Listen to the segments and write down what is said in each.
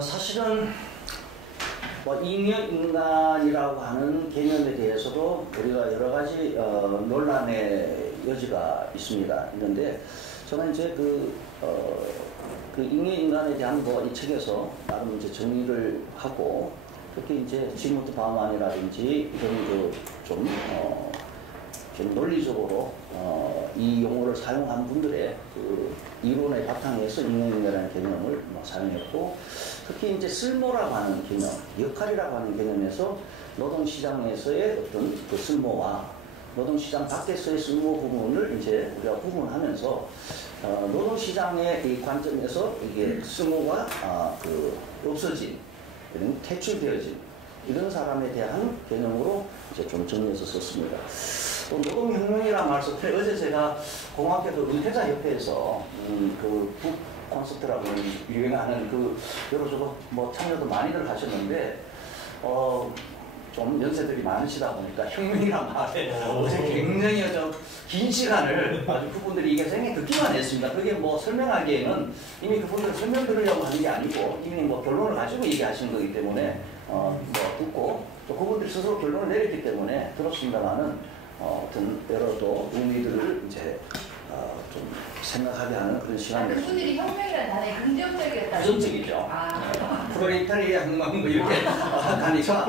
사실은 뭐 잉여인간이라고 하는 개념에 대해서도 우리가 여러 가지 논란의 여지가 있는데 저는 이제 그 잉여인간에 대한 이 책에서 나름 이제 정리를 하고 특히 이제 지금부터 바우만이라든지 이런 좀 논리적으로 이 용어를 사용한 분들의 그 이론의 바탕에서 잉여인간이라는 개념을 사용했고 특히 이제 쓸모라고 하는 개념, 역할이라고 하는 개념에서 노동시장에서의 어떤 그 쓸모와 노동시장 밖에서의 쓸모 부분을 이제 우리가 구분하면서 노동시장의 이 관점에서 이게 쓸모가 없어진, 퇴출되어진 이런 사람에 대한 개념으로 이제 좀 정리해서 썼습니다. 또 노동혁명이라는 말 썼을 때 어제 제가 공학교도 은퇴자협회에서 그 북 콘서트라고 유행하는 여러저러 참여도 많이들 하셨는데 좀 연세들이 많으시다 보니까 혁명이란 말에 어제 굉장히 좀 긴 시간을 아주 그분들이 이게 굉장히 듣기만 했습니다. 그게 설명하기에는 이미 그분들 설명 들으려고 하는 게 아니고 이미 결론을 가지고 얘기하시는 거기 때문에 듣고 또 그분들 스스로 결론을 내렸기 때문에 들었습니다만은 어떤 여러 또 의미들을 이제 좀 생각하게 하는 그런 시간이었습니다. 그분들이 혁명이라는 단어에 긍정적이었다. 부정적이죠. 프롤레타리아 혁명 이렇게 가니까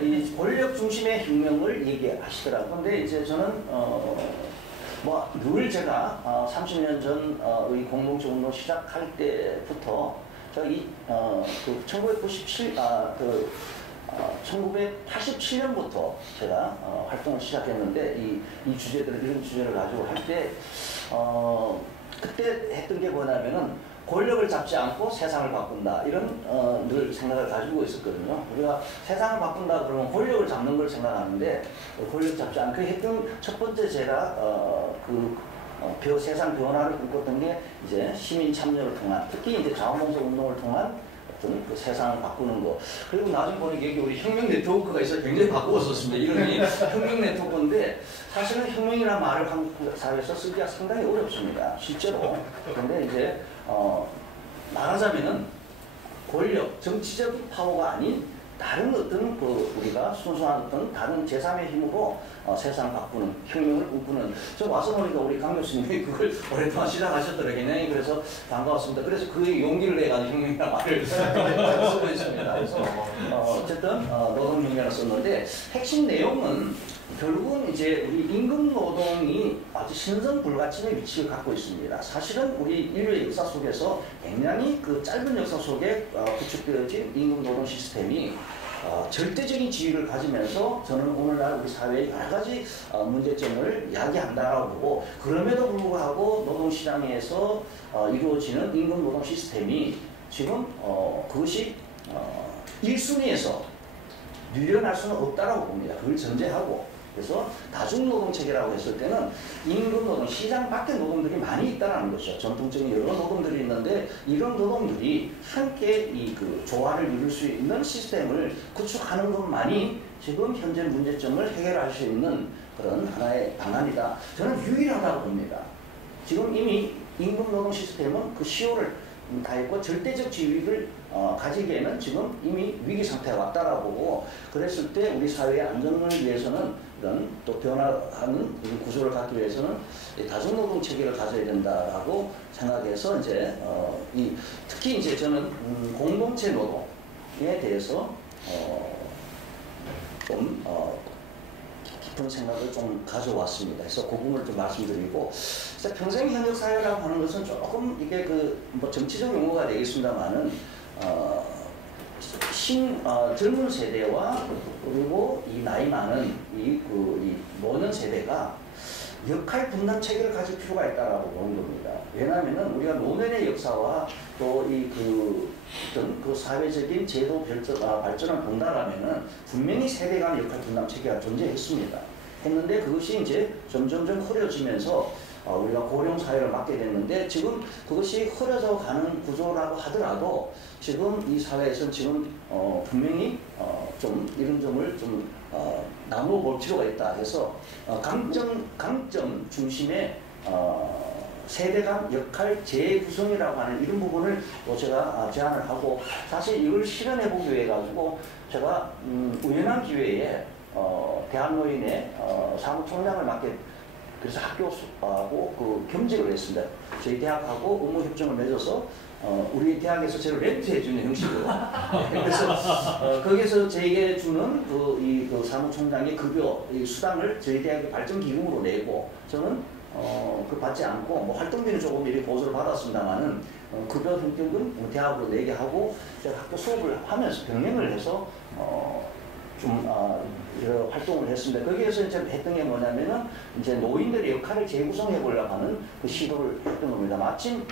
이 권력 중심의 혁명을 얘기하시더라고요. 근데 이제 저는 늘 제가 30년 전의 공동체 운동 시작할 때부터 제가 1987년부터 제가 활동을 시작했는데 이런 주제를 가지고 할 때 그때 했던 게 뭐냐면은 권력을 잡지 않고 세상을 바꾼다 이런 늘 생각을 가지고 있었거든요. 우리가 세상을 바꾼다 그러면 권력을 잡는 걸 생각하는데 권력 잡지 않고 했던 첫 번째 제가 세상 변화를 꿈꿨던 게 이제 시민 참여를 통한 특히 이제 자원봉사 운동을 통한 그 세상을 바꾸는 거. 그리고 나중에 보니까 여기 우리 혁명 네트워크가 있어서 굉장히 바꾸었었습니다. 이름이 혁명 네트워크인데 사실은 혁명이라는 말을 한국 사회에서 쓰기가 상당히 어렵습니다. 실제로. 그런데 이제 말하자면은 권력, 정치적인 파워가 아닌 다른 어떤 우리가 순수한 어떤 다른 제3의 힘으로 세상 바꾸는 혁명을 꿈꾸는 저 와서 보니까 우리 강 교수님이 그걸 오랫동안 시작하셨더라고요. 굉장히 그래서 반가웠습니다. 그래서 그 용기를 내가지고 혁명이라는 말을 쓰고 있습니다. 그래서 어쨌든 노동혁명을 썼는데 핵심 내용은 결국은 이제 우리 임금 노동이 아주 신선 불가침의 위치를 갖고 있습니다. 사실은 우리 인류의 역사 속에서 굉장히 그 짧은 역사 속에 구축되어진 임금 노동 시스템이 절대적인 지위를 가지면서 저는 오늘날 우리 사회의 여러 가지 문제점을 야기한다라고 보고 그럼에도 불구하고 노동시장에서 이루어지는 임금 노동 시스템이 지금 그것이 1순위에서 밀려날 수는 없다라고 봅니다. 그걸 전제하고 그래서 다중노동체계라고 했을 때는 임금노동, 시장 밖의 노동들이 많이 있다는 것이죠. 전통적인 여러 노동들이 있는데 이런 노동들이 함께 조화를 이룰 수 있는 시스템을 구축하는 것만이 지금 현재 문제점을 해결할 수 있는 그런 하나의 방안이다. 저는 유일하다고 봅니다. 지금 이미 임금노동 시스템은 그 시효를 다 했고 절대적 지위를 가지기에는 지금 이미 위기 상태가 왔다라고 보고 그랬을 때 우리 사회의 안정을 위해서는 이런 또 변화하는 구조를 갖기 위해서는 다중노동 체계를 가져야 된다라고 생각해서 이제 특히 이제 저는 공동체 노동에 대해서 좀 깊은 생각을 좀 가져왔습니다. 그래서 그 부분을 좀 말씀드리고 평생 현역 사회라고 하는 것은 조금 이게 정치적 용어가 되겠습니다만은 젊은 세대와 그리고 이 나이 많은 이 노년 세대가 역할 분담 체계를 가질 필요가 있다라고 보는 겁니다. 왜냐하면은 우리가 노년의 역사와 또 그 사회적인 제도 발전을 본다라면은 분명히 세대 간 역할 분담 체계가 존재했습니다. 했는데 그것이 이제 점점점 흐려지면서 우리가 고령 사회를 맞게 됐는데 지금 그것이 흐려져 가는 구조라고 하더라도 지금 이 사회에서는 지금 분명히 좀 이런 점을 좀 나누어 볼 필요가 있다 해서 강점 중심의 세대 간 역할 재구성이라고 하는 이런 부분을 제가 제안을 하고 사실 이걸 실현해 보기 위해 가지고 제가 우연한 기회에 대한노인의 사무총장을 맡게 그래서 학교하고 그 겸직을 했습니다. 저희 대학하고 업무협정을 맺어서 우리 대학에서 저를 렌트해 주는 형식으로 그래서 거기서 저에게 주는 그 사무총장의 급여 이 수당을 저희 대학의 발전기금으로 내고 저는 그 받지 않고 뭐 활동비는 조금 이렇게 보조를 받았습니다만은 급여 형편은 대학으로 내게 하고 제가 학교 수업을 하면서 병행을 해서 여러 활동을 했습니다. 거기에서 이제 했던 게 뭐냐면은 이제 노인들의 역할을 재구성해 보려고 하는 그 시도를 했던 겁니다. 마침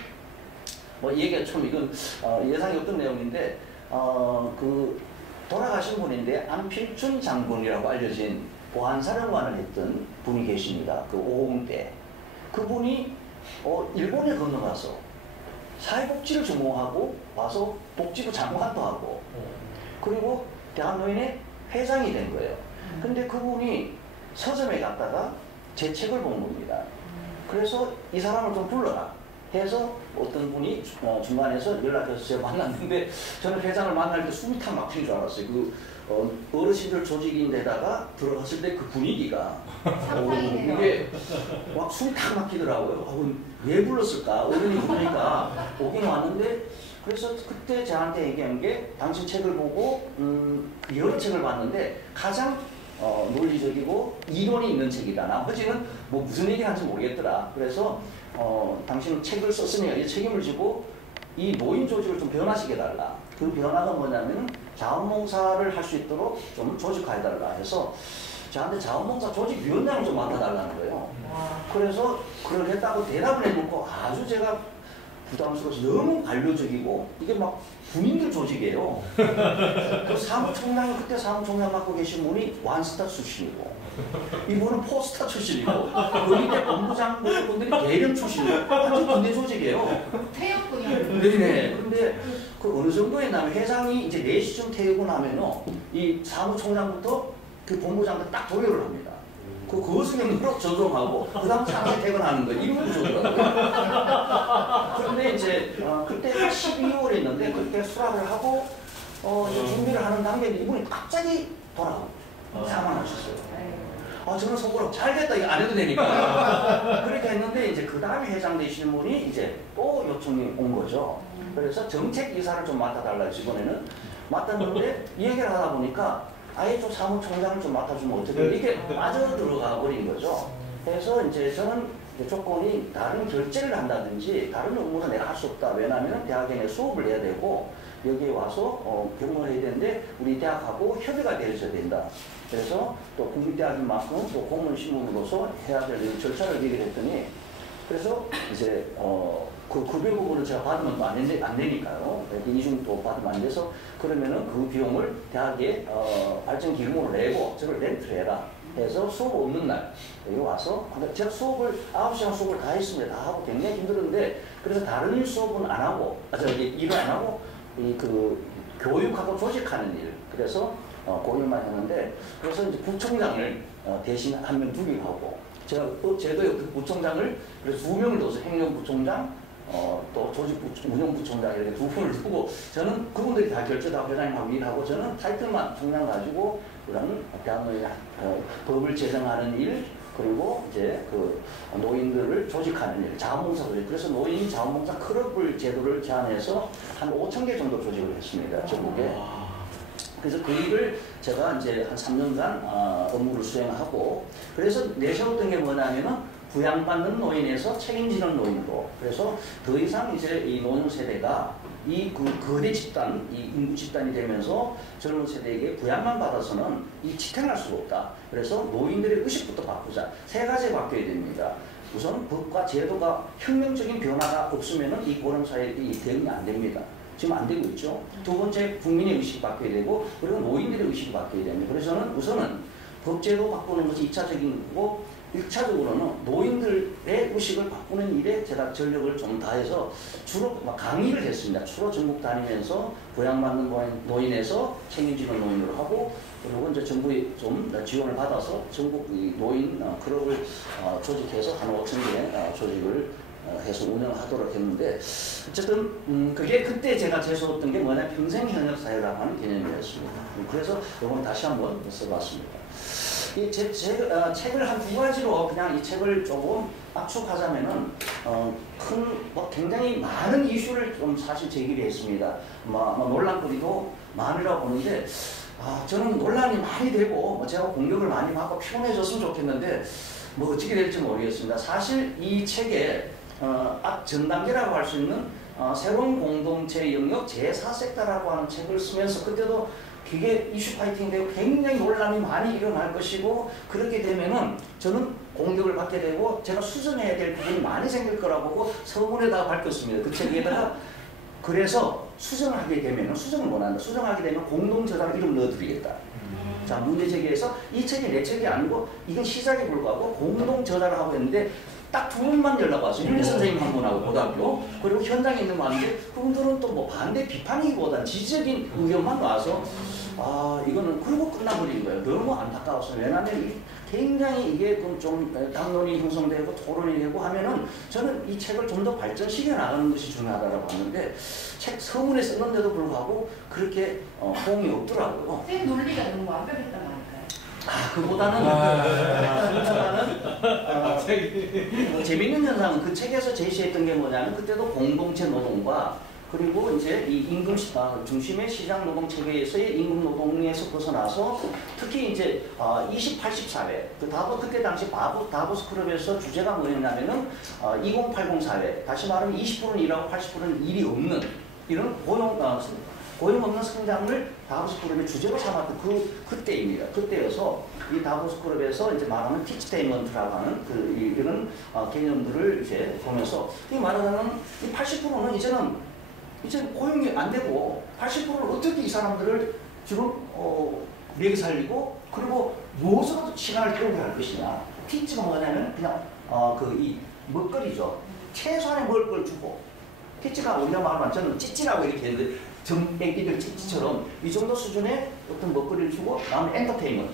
뭐 얘기가 좀 이건 예상이 없던 내용인데 그 돌아가신 분인데 안필준 장군이라고 알려진 보안사령관을 했던 분이 계십니다. 그 550 때 그분이 일본에 건너가서 사회복지를 전공하고 와서 복지부 장관도 하고 그리고 대한노인의 회장이 된 거예요. 근데 그분이 서점에 갔다가 제 책을 본 겁니다. 그래서 이 사람을 좀 불러라 해서 어떤 분이 중간에서 연락해서 제가 만났는데 저는 회장을 만날 때 숨이 탁 막힌 줄 알았어요. 그 어르신들 조직인데다가 들어갔을 때 그 분위기가 이게 막 숨이 탁 막히더라고요. 왜 불렀을까? 어른이 부르니까 오긴 왔는데 그래서 그때 저한테 얘기한 게 당신 책을 보고 여러 책을 봤는데 가장 논리적이고 이론이 있는 책이다. 나머지는 뭐 무슨 얘기 하는지 모르겠더라. 그래서 당신은 책을 썼으니까 이 책임을 지고 이 노인 조직을 좀 변화시켜달라. 그 변화가 뭐냐면 자원봉사를 할 수 있도록 좀 조직화해달라 해서 저한테 자원봉사 조직위원장을 좀 맡아달라는 거예요. 그래서 그걸 했다고 대답을 해놓고 아주 제가 부담스러워서 너무 관료적이고 이게 막 군인들 조직이에요. 그 사무총장이 그때 사무총장 맡고 계신 분이 완스타 출신이고 이분은 포스타 출신이고 그 밑에 본부장 분들이 대령 출신이고 완전 군대 조직이에요. 퇴역군이요. 네네. 근데 그 어느 정도에 나면 회장이 이제 4시쯤 퇴근을 하면은 이 사무총장부터 그 본부장한테 딱 도열을 합니다. 그것은 그렇게 조정하고 그 다음 차에 퇴근하는 거 이런 구조더라고요. 그런데 이제 그때가 12월이었는데 그때 수락을 하고 이제 준비를 하는 단계에 이분이 갑자기 사망하셨어요. 저는 속으로 잘 됐다 이거 안 해도 되니까 그렇게 했는데 이제 그 다음에 회장 되시는 분이 이제 또 요청이 온 거죠. 그래서 정책 이사를 좀 맡아달라 해서 이번에는 맡았는데 이 얘기를 하다 보니까 아예 좀 사무총장을 좀 맡아주면 어떻게 이게 빠져 들어가 버린 거죠. 그래서 이제 저는 조건이 다른 결제를 한다든지 다른 업무는 내가 할 수 없다. 왜냐하면 대학에 내 수업을 해야 되고 여기에 와서 경험을 해야 되는데 우리 대학하고 협의가 되어야 된다. 그래서 또 국립대학인 만큼 또 공무원신문으로서 해야 될 절차를 얘기를 했더니 그래서 이제 그 급여 부분을 제가 받으면 안 되니까요. 이중도 받으면 안 돼서 그러면은 그 비용을 대학에 발전기금으로 내고 저를 렌트를 해라 해서 수업 없는 날 여기 와서 제가 수업을 9시간 수업을 다 했습니다. 다 하고 굉장히 힘들었는데 그래서 다른 수업은 안 하고 일을 안 하고 그 교육하고 조직하는 일 그래서 그 일만 했는데 그래서 이제 부총장을 대신 한 명 두기로 하고 제가 제도 그 부총장을 그래서 2명을 둬서 행정부총장 또 운영부총장 이렇게 2분을 두고 저는 그분들이 다 결제하고 회장님하고 일하고 저는 타이틀만 총장 가지고 그런 대한노인 법을 제정하는 일 그리고 이제 그 노인들을 조직하는 일, 자원봉사 조직. 그래서 노인 자원봉사 클럽을 제도를 제안해서 한 5,000개 정도 조직을 했습니다. 전국에. 그래서 그 일을 제가 이제 한 3년간 업무를 수행하고 그래서 내세웠던 게 뭐냐면은 부양받는 노인에서 책임지는 노인으로 그래서 더 이상 이제 이 노인 세대가 이 거대 집단, 이 인구 집단이 되면서 젊은 세대에게 부양만 받아서는 이 지탱할 수가 없다. 그래서 노인들의 의식부터 바꾸자. 3가지 바뀌어야 됩니다. 우선 법과 제도가 혁명적인 변화가 없으면은 이 고령사회들이 대응이 안 됩니다. 지금 안 되고 있죠. 두 번째, 국민의 의식이 바뀌어야 되고, 그리고 노인들의 의식이 바뀌어야 됩니다. 그래서 저는 우선은 법제도 바꾸는 것이 2차적인 거고, 1차적으로는 노인들의 의식을 바꾸는 일에 제가 전력을 좀 다해서 주로 강의를 했습니다. 주로 전국 다니면서 부양받는 노인에서 책임지는 노인으로 하고, 그리고 이제 정부에 좀 지원을 받아서 전국 노인 클럽을 조직해서 한 5,000개 조직을 해서 운영하도록 했는데 어쨌든 그게 그때 제가 제소했던 게 뭐냐 평생 현역 사회라고 하는 개념이었습니다. 그래서 이번 다시 한번 써봤습니다. 이 책을 한 두 가지로 그냥 이 책을 조금 압축하자면은 뭐 굉장히 많은 이슈를 좀 사실 제기를 했습니다. 논란거리도 많으라고 보는데 저는 논란이 많이 되고 뭐 제가 공격을 많이 받고 피곤해졌으면 좋겠는데 뭐 어떻게 될지 모르겠습니다. 사실 이 책에 앞 전 단계라고 할 수 있는 새로운 공동체 영역 제4섹터라고 하는 책을 쓰면서 그때도 그게 이슈 파이팅 되고 굉장히 논란이 많이 일어날 것이고 그렇게 되면은 저는 공격을 받게 되고 제가 수정해야 될 부분이 많이 생길 거라고 보고 서문에다가 밝혔습니다. 그 책에다가 그래서 수정하게 되면은 수정을 원한다. 수정하게 되면 공동저자로 이름 넣어드리겠다. 자 문제 제기해서 이 책이 내 책이 아니고 이건 시작에 불과하고 공동저자를 하고 있는데 딱 두 분만 연락 왔어요. 윤리 선생님 한 분하고 고등학교 그리고 현장에 있는 분인데 그분들은 또 뭐 반대 비판이기보다는 지지적인 의견만 와서 이거는 그러고 끝나버린 거예요. 너무 안타까웠어요. 왜냐하면 굉장히 이게 좀 담론이 형성되고 토론이 되고 하면은 저는 이 책을 좀 더 발전시켜 나가는 것이 중요하다고 봤는데 책 서문에 썼는데도 불구하고 그렇게 호응이 없더라고요. 책 논리가 너무 완벽했단 말일까요? 그보다는 재밌는 현상은 그 책에서 제시했던 게 뭐냐면 그때도 공동체 노동과 그리고 이제 이 임금 중심의 시장 노동 체계에서의 임금 노동에서 벗어나서 특히 이제 2080 사회 그때 당시 다보스 클럽에서 주제가 뭐였냐면은 2080 사회 다시 말하면 20%는 일하고 80%는 일이 없는 이런 고용 없는 성장을 다보스 클럽의 주제로 삼았던 그때입니다. 그때여서 이 다보스 클럽에서 이제 말하는 티치테이먼트라고 하는 이런 개념들을 이제 보면서 이 말하자면 이 80%는 이제 고용이 안 되고 80%를 어떻게 이 사람들을 지금 먹여 살리고 그리고 무엇으로 시간을 때우게 할 것이냐. 티치가 뭐냐면 그냥 이 먹거리죠. 최소한의 먹을 걸 주고 티치가 우리가 말하면 저는 찌찌라고 이렇게 했는데 전애기들 찌찌처럼 이 정도 수준의 어떤 먹거리를 주고 다음에 엔터테인먼트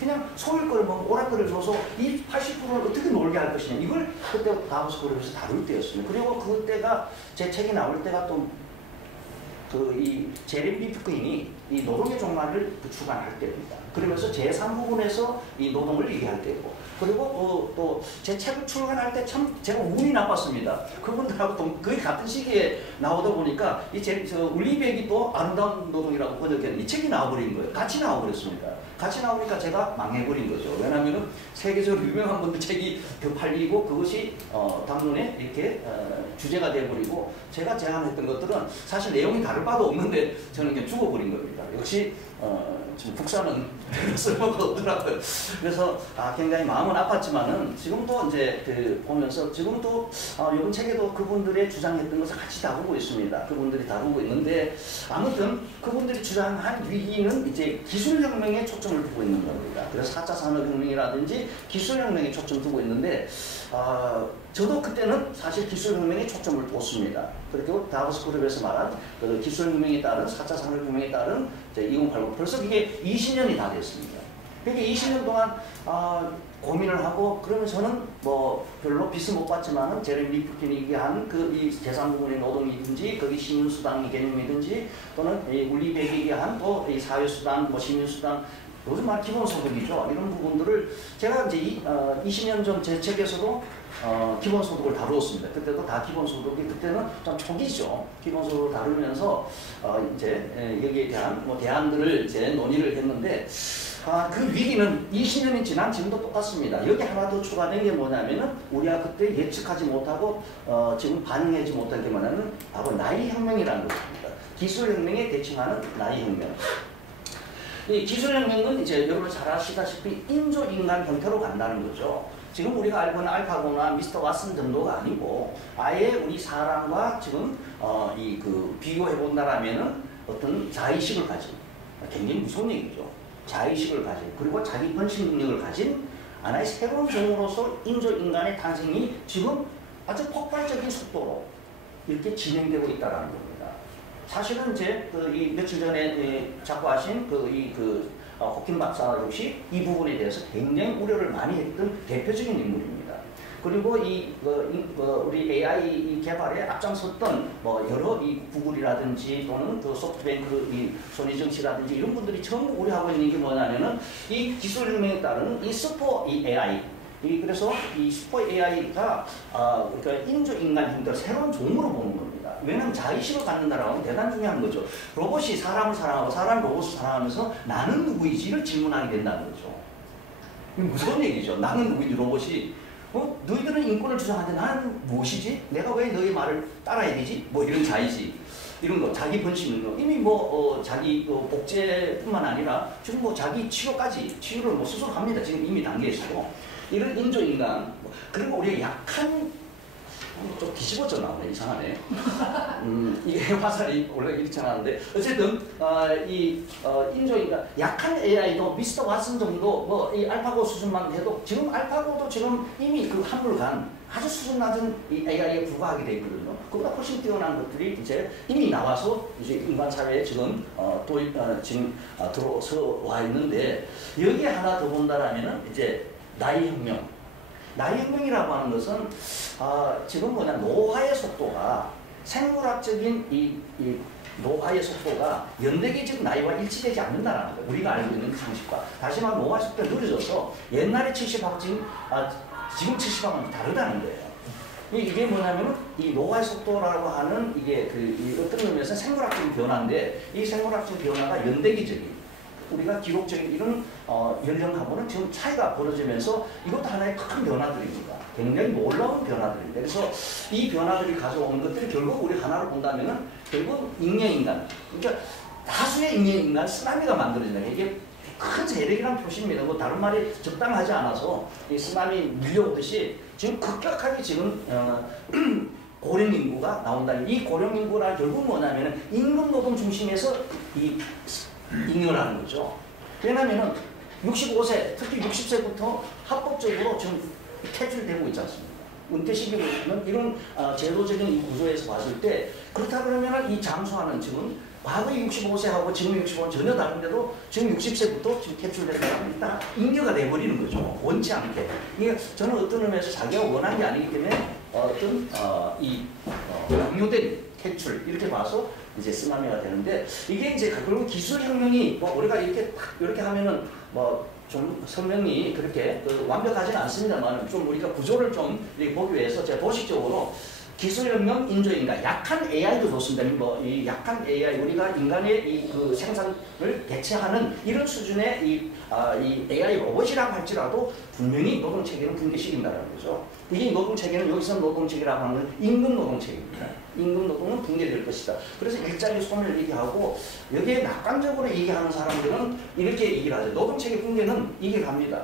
그냥 소일 거를 먹고 오락거리를 줘서 이 80%를 어떻게 놀게 할 것이냐 이걸 그때 다보스 클럽에서 다룰 때였습니다. 그리고 그때가 제 책이 나올 때가 또 이 제레미 리프킨이 이 노동의 종말을 주관할 때입니다. 그러면서 제3부분에서 이 노동을 얘기할 때고 그리고 또 제 책을 출간할 때 참 제가 운이 나빴습니다. 그분들하고 거의 같은 시기에 나오다 보니까 울리백이 또 아름다운 노동이라고 번역했는데 이 책이 나와버린 거예요. 같이 나와버렸습니다. 같이 나오니까 제가 망해버린 거죠. 왜냐하면 세계적으로 유명한 분들 책이 더 팔리고 그것이 담론에 이렇게 주제가 돼버리고 제가 제안했던 것들은 사실 내용이 다를 바도 없는데 저는 그냥 죽어버린 겁니다. 역시 지금 국사는 쓸모가 없더라고요. 그래서 굉장히 마음은 아팠지만은 지금도 이제 보면서 지금도 이번 책에도 그분들의 주장했던 것을 같이 다루고 있습니다. 그분들이 다루고 있는데 아무튼 그분들이 주장한 위기는 이제 기술혁명에 초점을 두고 있는 겁니다. 그래서 4차 산업혁명이라든지 기술혁명에 초점 두고 있는데 저도 그때는 사실 기술혁명에 초점을 뒀습니다. 그리고 다보스 클럽에서 말한 그 기술혁명에 따른 4차 산업혁명에 따른 2080 벌써 그게 20년이 다 됐습니다. 그게 20년 동안 고민을 하고 그러면 저는 뭐 별로 빚을 못 받지만은 제레미 리프킨이 얘기한 이 제3부분의 노동이든지 거기 시민수당 개념이든지 또는 울리백이 얘기한 또 이 사회수당 뭐 시민수당 요즘 말 기본소득이죠. 이런 부분들을 제가 이제 20년 전 제 책에서도 기본소득을 다루었습니다. 그때도 다 기본소득이 그때는 좀 초기죠. 기본소득을 다루면서 이제 여기에 대한 대안들을 이제 논의를 했는데 그 위기는 20년이 지난 지금도 똑같습니다. 여기 하나 더 추가된 게 뭐냐면은 우리가 그때 예측하지 못하고 지금 반응하지 못한 게 뭐냐면 바로 나이혁명이라는 것입니다. 기술혁명에 대칭하는 나이혁명. 이 기술혁명은 이제 여러분 잘 아시다시피 인조인간 형태로 간다는 거죠. 지금 우리가 알고 있는 알파고나 미스터 왓슨 정도가 아니고 아예 우리 사람과 지금 비교해 본다라면은 어떤 자의식을 가진 굉장히 무서운 얘기죠. 자의식을 가진 그리고 자기 번식 능력을 가진 하나의 새로운 종으로서 인조인간의 탄생이 지금 아주 폭발적인 속도로 이렇게 진행되고 있다는 겁니다. 사실은 이제 이 며칠 전에 작고하신 호킨 박사 역시 이 부분에 대해서 굉장히 우려를 많이 했던 대표적인 인물입니다. 그리고 우리 AI 개발에 앞장섰던 뭐 여러 이 구글이라든지 또는 그 소프트뱅크 이 손희정씨라든지 이런 분들이 전부 우려하고 있는 게 뭐냐면은 이 기술혁명에 따른 이 슈퍼 이 AI 그래서 이 슈퍼 AI가 그러니까 인조인간 힘들 새로운 종으로 보는 겁니다. 왜냐하면 자의식을 갖는다라고 하면 대단히 중요한 거죠. 로봇이 사람을 사랑하고 사람이 로봇을 사랑하면서 나는 누구이지를 질문하게 된다는 거죠. 이게 무서운 얘기죠. 나는 누구인지 로봇이 너희들은 인권을 주장하는데 나는 무엇이지? 내가 왜 너희 말을 따라야 되지? 뭐 이런 자의식 이런 거 자기 번식 있는 거 이미 자기 복제뿐만 아니라 지금 뭐 자기 치료를 뭐 스스로 합니다. 지금 이미 단계에서도 이런 인조인간 그리고 우리가 약한 좀 뒤집어져 나오네. 이상하네. 이게 화살이 원래 이렇지 않았는데 어쨌든 인조인간 약한 AI도 미스터 왓슨 정도 뭐 이 알파고 수준만 해도 지금 알파고도 지금 이미 그 한물간 아주 수준 낮은 이 AI에 불과하게 돼 있거든요. 그보다 훨씬 뛰어난 것들이 이제 이미 나와서 이제 인간 사회에 지금 지금 들어서 와 있는데 여기에 하나 더 본다라면은 이제 나이 혁명. 나이 혁명이라고 하는 것은 지금 뭐냐 노화의 속도가 생물학적인 이 노화의 속도가 연대기적 나이와 일치되지 않는다는 거예요. 우리가 알고 있는 상식과. 다시 말하면 노화 속도가 느려져서 옛날에 70하고 지금 70하고는 다르다는 거예요. 이게 뭐냐면 이 노화의 속도라고 하는 이게 어떤 의미에서 생물학적인 변화인데 이 생물학적인 변화가 연대기적인 우리가 기록적인 이런 연령하고는 지금 차이가 벌어지면서 이것도 하나의 큰 변화들입니다. 굉장히 놀라운 변화들입니다. 그래서 이 변화들이 가져오는 것들이 결국 우리 하나로 본다면은 결국 잉여인간, 그러니까 다수의 잉여인간 쓰나미가 만들어진다. 이게 큰 세력이라는 표시입니다. 뭐 다른 말이 적당하지 않아서 이 쓰나미 밀려오듯이 지금 급격하게 지금 고령 인구가 나온다. 이 고령 인구가 결국 뭐냐면은 임금 노동 중심에서 잉여라는 거죠. 왜냐하면 65세, 특히 60세부터 합법적으로 지금 퇴출되고 있지 않습니까? 은퇴 시기로 있는 이런 제도적인 이 구조에서 봤을 때 그렇다 그러면 이 장수하는 지금 과거 65세하고 지금 65는 전혀 다른데도 지금 60세부터 지금 퇴출된다면 일단 잉여가 돼버리는 거죠. 원치 않게. 이게 저는 어떤 의미에서 자기가 원한 게 아니기 때문에 강요된 퇴출 이렇게 봐서 이제 쓰나미가 되는데 이게 이제 결국 기술혁명이 뭐 우리가 이렇게 하면은 뭐 좀 설명이 그렇게 완벽하지는 않습니다만 좀 우리가 구조를 좀 보기 위해서 제가 도식적으로 기술혁명, 인조인간, 약한 AI도 좋습니다. 뭐 이 약한 AI 우리가 인간의 그 생산을 대체하는 이런 수준의 이 AI 로봇이라고 할지라도 분명히 노동 체계는 붕괴시킨다는 거죠. 이 노동 체계는 여기서 노동 체계라고 하는 건 임금 노동 체계입니다. 임금 노동은 붕괴될 것이다. 그래서 일자리 소멸을 얘기하고 여기에 낙관적으로 얘기하는 사람들은 이렇게 얘기를 하죠. 노동 체계 붕괴는 이게 갑니다.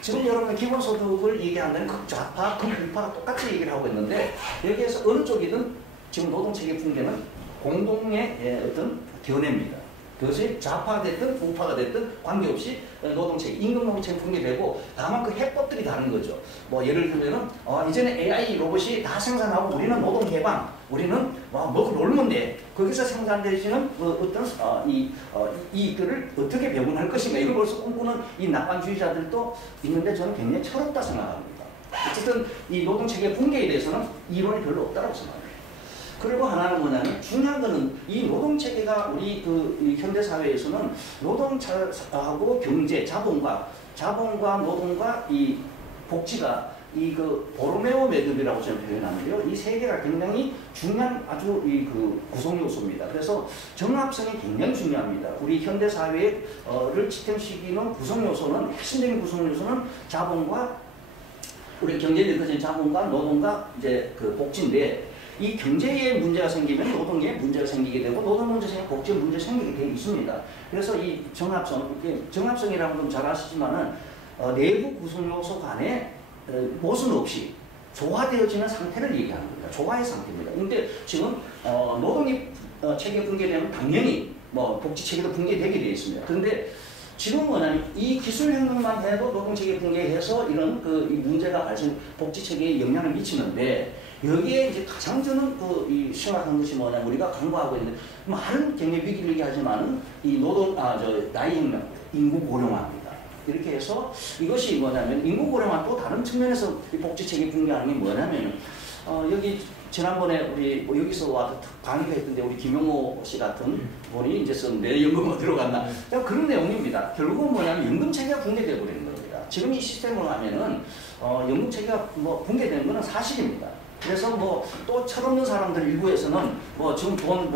지금 여러분 기본소득을 얘기한다는 극좌파, 극우파가 똑같이 얘기를 하고 있는데 여기에서 어느 쪽이든 지금 노동체계 붕괴는 공동의 어떤 견해입니다. 그것이 좌파가 됐든 우파가 됐든 관계없이 노동체계, 임금노동체계 붕괴되고 다만 그 해법들이 다른 거죠. 뭐 예를 들면은 이제는 AI 로봇이 다 생산하고 우리는 노동 해방, 우리는 먹고 놀면 돼. 거기서 생산되시는 어떤 이익들을 어떻게 배분할 것인가 이걸 벌써 꿈꾸는 이 낙관주의자들도 있는데 저는 굉장히 철없다 생각합니다. 어쨌든 이 노동체계 붕괴에 대해서는 이론이 별로 없다고 생각합니다. 그리고 하나는 뭐냐면 중요한 거는 이 노동체계가 우리 이 현대사회에서는 노동하고 경제, 자본과 노동과 이 복지가 보로메오 매듭이라고 저는 표현하는데요. 이 세 개가 굉장히 중요한 아주 구성 요소입니다. 그래서 정합성이 굉장히 중요합니다. 우리 현대사회를 지탱시키는 구성 요소는 핵심적인 구성 요소는 자본과 우리 경제에 일어진 자본과 노동과 이제 복지인데 이 경제에 문제가 생기면 노동에 문제가 생기게 되고 노동 문제 생기면 복지에 문제 생기게 되어 있습니다. 그래서 이 정합성이라는 건 잘 아시지만은 내부 구성 요소 간에 모순 없이 조화되어지는 상태를 얘기하는 겁니다. 조화의 상태입니다. 근데 지금 노동이 체계 붕괴되면 당연히 복지 체계도 붕괴되게 되어 있습니다. 그런데 지금 뭐냐면 이 기술혁명만 해도 노동체계 붕괴해서 이런 이 문제가 발생, 복지체계에 영향을 미치는데 여기에 이제 가장 저는 심각한 것이 뭐냐면 우리가 강구하고 있는 많은 경제 위기를 얘기하지만은 이 나이혁명, 인구 고령화입니다. 이렇게 해서 이것이 뭐냐면 인구 고령화 또 다른 측면에서 이 복지체계 붕괴하는 게 뭐냐면 여기 지난번에 우리 뭐 여기서 와서 강의가 했던데 우리 김용호 씨 같은 분이 이제 내 연금으로 들어갔나 그런 내용입니다. 결국은 뭐냐면 연금 체계가 붕괴되어 버리는 겁니다. 지금 이 시스템으로 하면은 연금 체계가 뭐 붕괴되는 것은 사실입니다. 그래서 뭐 또 철없는 사람들 일부에서는 뭐 지금 돈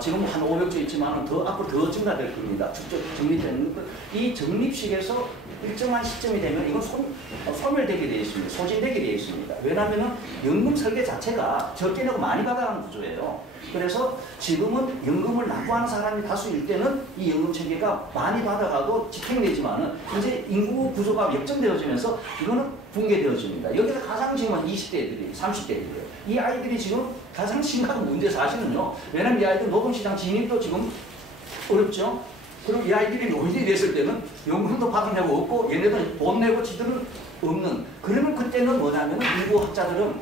지금 한 500조 있지만 더 앞으로 더 증가될 겁니다. 축적 적립되는 이 적립식에서 일정한 시점이 되면 이건 소멸되게 되어 있습니다. 소진되게 되어 있습니다. 왜냐하면 연금 설계 자체가 적게 내고 많이 받아가는 구조예요. 그래서 지금은 연금을 납부하는 사람이 다수일 때는 이 연금 체계가 많이 받아가도 집행되지만은 이제 인구 구조가 역전되어지면서 이거는 붕괴되어집니다. 여기서 가장 지금 20대들이, 30대들이에요. 이 아이들이 지금 가장 심각한 문제 사실은요. 왜냐면 이 아이들 노동시장 진입도 지금 어렵죠. 그리고 이 아이들이 노인이 됐을 때는 연금도 받은 데가 없고 얘네들 돈 내고 지들은 없는. 그러면 그때는 뭐냐면 일부 학자들은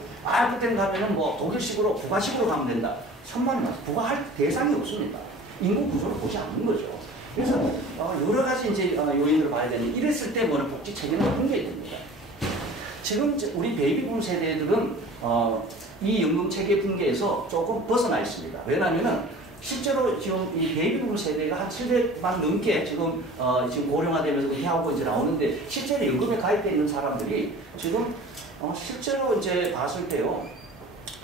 그때는 가면은 뭐 독일식으로 부가식으로 가면 된다. 천만이 맞아. 부가할 대상이 없습니다. 인구 구조를 보지 않는 거죠. 그래서 여러 가지 이제 요인을 봐야 되는데 이랬을 때 뭐는 복지 체계는 붕괴가 됩니다. 지금 우리 베이비붐 세대들은 이 연금 체계 붕괴에서 조금 벗어나 있습니다. 왜냐하면은 실제로 지금 이 베이비붐 세대가 한 700만 넘게 지금 고령화되면서 의하고 이제 나오는데 실제로 연금에 가입되어 있는 사람들이 지금 실제로 이제 봤을 때요.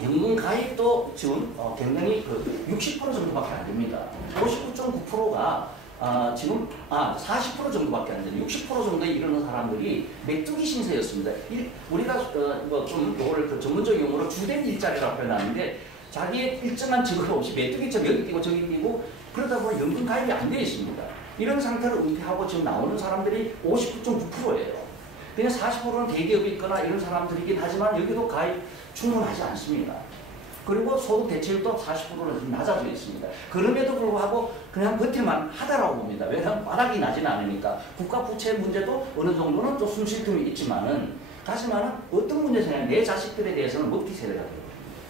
연금 가입도 지금 굉장히 60% 정도밖에 안 됩니다. 59.9%가 지금 40% 정도밖에 안 되는 60% 정도에 이르는 사람들이 메뚜기 신세였습니다. 우리가 좀 이거를 전문적 용어로 주된 일자리라고 표현하는데 자기의 일정한 직업 없이 메뚜기처럼 여기 뛰고 저기 뛰고 그러다 보니 연금 가입이 안 되어 있습니다. 이런 상태로 은퇴하고 지금 나오는 사람들이 59.9%예요. 그냥 40%는 대기업이 있거나 이런 사람들이긴 하지만 여기도 가입 충분하지 않습니다. 그리고 소득 대체율도 40%는 낮아져 있습니다. 그럼에도 불구하고 그냥 버틸만 하다라고 봅니다. 왜냐하면 바닥이 나지는 않으니까. 국가 부채 문제도 어느 정도는 또 숨 쉴 틈이 있지만은 하지만은 어떤 문제냐면 내 자식들에 대해서는 먹튀 세대가 돼요.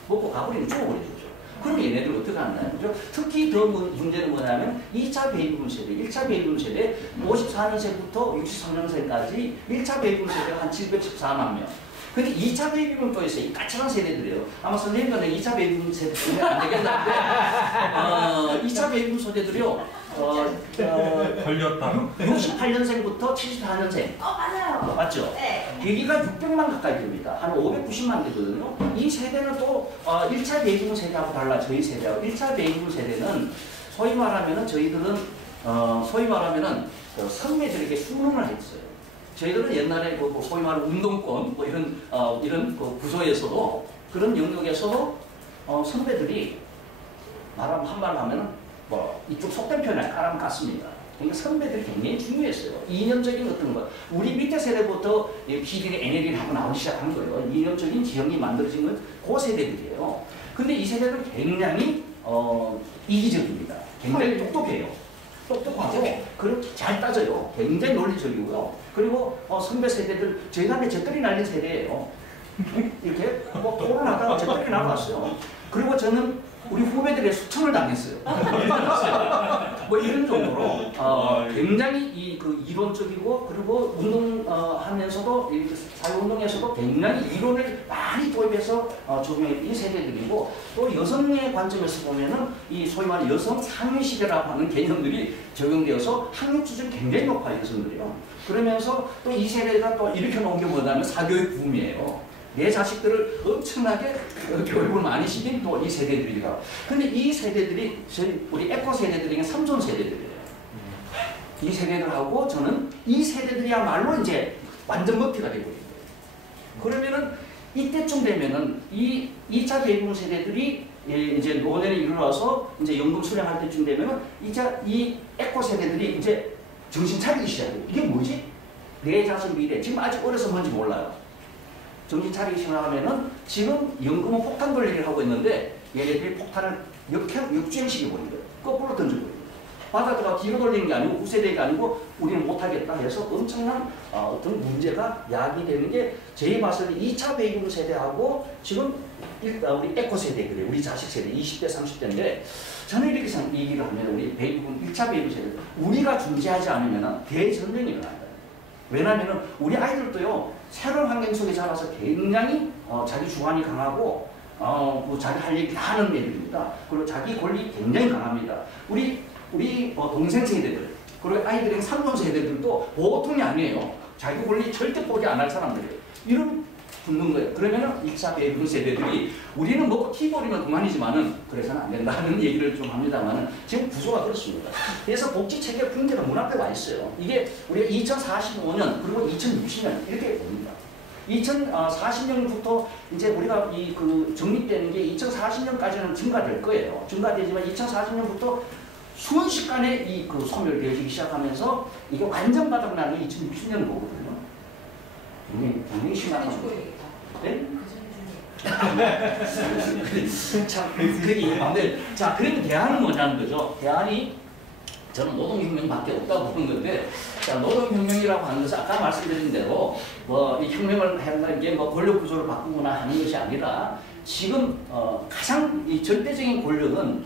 먹고 가버리면 죽어버리죠. 그럼 얘네들 어떻게 하나요? 그죠? 특히 더 문제는 뭐냐면 2차 베이비붐 세대, 1차 베이비붐 세대 54년생부터 63년생까지 1차 베이비붐 세대가 한 714만 명. 근데 2차 베이비붐 또 있어요. 이 까칠한 세대들이에요. 아마 선생님과는 2차 베이비붐 세대는 안 되겠는데 2차 베이비붐 세대들이요. 걸렸다. 68년생부터 74년생. 맞아요. 맞죠? 네. 여기가 600만 가까이 됩니다. 한 590만 되거든요. 이 세대는 또 1차 베이비붐 세대하고 달라. 저희 세대하고 1차 베이비붐 세대는 소위 말하면은 저희들은 소위 말하면은 선배들에게 수능을 했어요. 저희들은 옛날에 소위 말하는 운동권 이런 부서에서도 그런 영역에서도 선배들이 한말 하면은 이쪽 속된 표현을 깔아갔습니다. 그러니까 선배들이 굉장히 중요했어요. 이념적인 어떤 것. 우리 밑에 세대부터 PD나 NL을 하고 나오기 시작한 거예요. 이념적인 지형이 만들어진 건 그 세대들이에요. 근데 이 세대는 굉장히 이기적입니다. 굉장히 똑똑해요. 똑똑하고 그리고 잘 따져요. 굉장히 논리적이고요. 그리고 선배 세대들 저희가 잿더리 날린 세대예요. 이렇게 토론하다가 잿더리 나갔어요. 그리고 저는 우리 후배들의 수청을 당했어요. 뭐 이런 정도로 굉장히 이론적이고 그리고 운동하면서도 사회운동에서도 굉장히 이론을 많이 도입해서 적용한 이 세대들이고 또 여성의 관점에서 보면은 이 소위 말하는 여성 상위 시대라고 하는 개념들이 적용되어서 학력 수준이 굉장히 높아요. 여성들이요. 그러면서 또 이 세대가 또 일으켜 놓은 게 뭐냐면 사교육 붐이에요. 내 자식들을 엄청나게 교육을 많이 시킨 또 이 세대들이라. 근데 이 세대들이 우리 에코 세대들이 삼촌 세대들이에요. 이 세대들하고 저는 이 세대들이야말로 이제 완전 먹튀가 되고 있는 거예요. 그러면은 이때쯤 되면은 이 2차 베이비붐 세대들이 이제 노년에 이르러서 이제 연금 수령할 때쯤 되면은 이제 이 에코 세대들이 이제 정신 차리기 시작해요. 이게 뭐지? 내 자식 미래. 지금 아직 어려서 뭔지 몰라요. 정신 차리기 시작하면은 지금 연금은 폭탄 돌리기를 하고 있는데 얘네들이 폭탄을 역주행시켜버린 거예요. 거꾸로 던져버린 거예요. 바다가 뒤로 돌리는 게 아니고 우세대가 아니고 우리는 못하겠다 해서 엄청난 어떤 문제가 야기되는 게 제가 봤을 때 2차 베이비붐 세대하고 지금 우리 에코 세대 그래요. 우리 자식 세대 20대 30대인데 저는 이렇게 얘기를 하면 우리 베이비붐 1차 베이비붐 세대 우리가 중지하지 않으면 대전쟁이 일어난다. 왜냐하면 우리 아이들도요 새로운 환경 속에 자라서 굉장히 자기 주관이 강하고 자기 할 얘기 다 하는 애들입니다. 그리고 자기 권리 굉장히 강합니다. 우리 동생 세대들 그리고 아이들의 삼촌 세대들도 보통이 아니에요. 자기 권리 절대 포기 안 할 사람들이에요. 이런 붙는 거예요. 그러면은 2차 배분 세대들이 우리는 먹고 티 버리면 그만이지만은 그래서는 안 된다는 얘기를 좀 합니다만은 지금 구조가 그렇습니다. 그래서 복지 체계 문제가 문 앞에 와 있어요. 이게 우리가 2045년 그리고 2060년 이렇게 봅니다. 2040년부터 이제 우리가 그 정립되는 게 2040년까지는 증가될 거예요. 증가되지만 2040년부터 순식간에 그 소멸되기 시작하면서 이게 완전 바닥나는 2060년 거거든요. 굉장히 심한 거예요. 네? 참, 자, 그러면 대안은 뭐냐는 거죠. 대안이 저는 노동혁명밖에 없다고 보는 건데, 자, 노동혁명이라고 하는 것은 아까 말씀드린 대로 이 혁명을 한다는 게 권력 구조를 바꾸거나 하는 것이 아니라 지금 가장 이 절대적인 권력은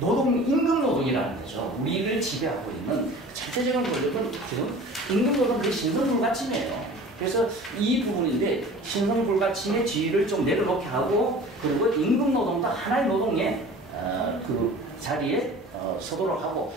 임금 노동이라는 거죠. 우리를 지배하고 있는 절대적인 권력은 지금 임금 노동 그 신성불가침이에요. 그래서 이 부분인데 신성불가침의 지위를 좀 내려놓게 하고 그리고 임금 노동도 하나의 노동의 그 자리에 서도록 하고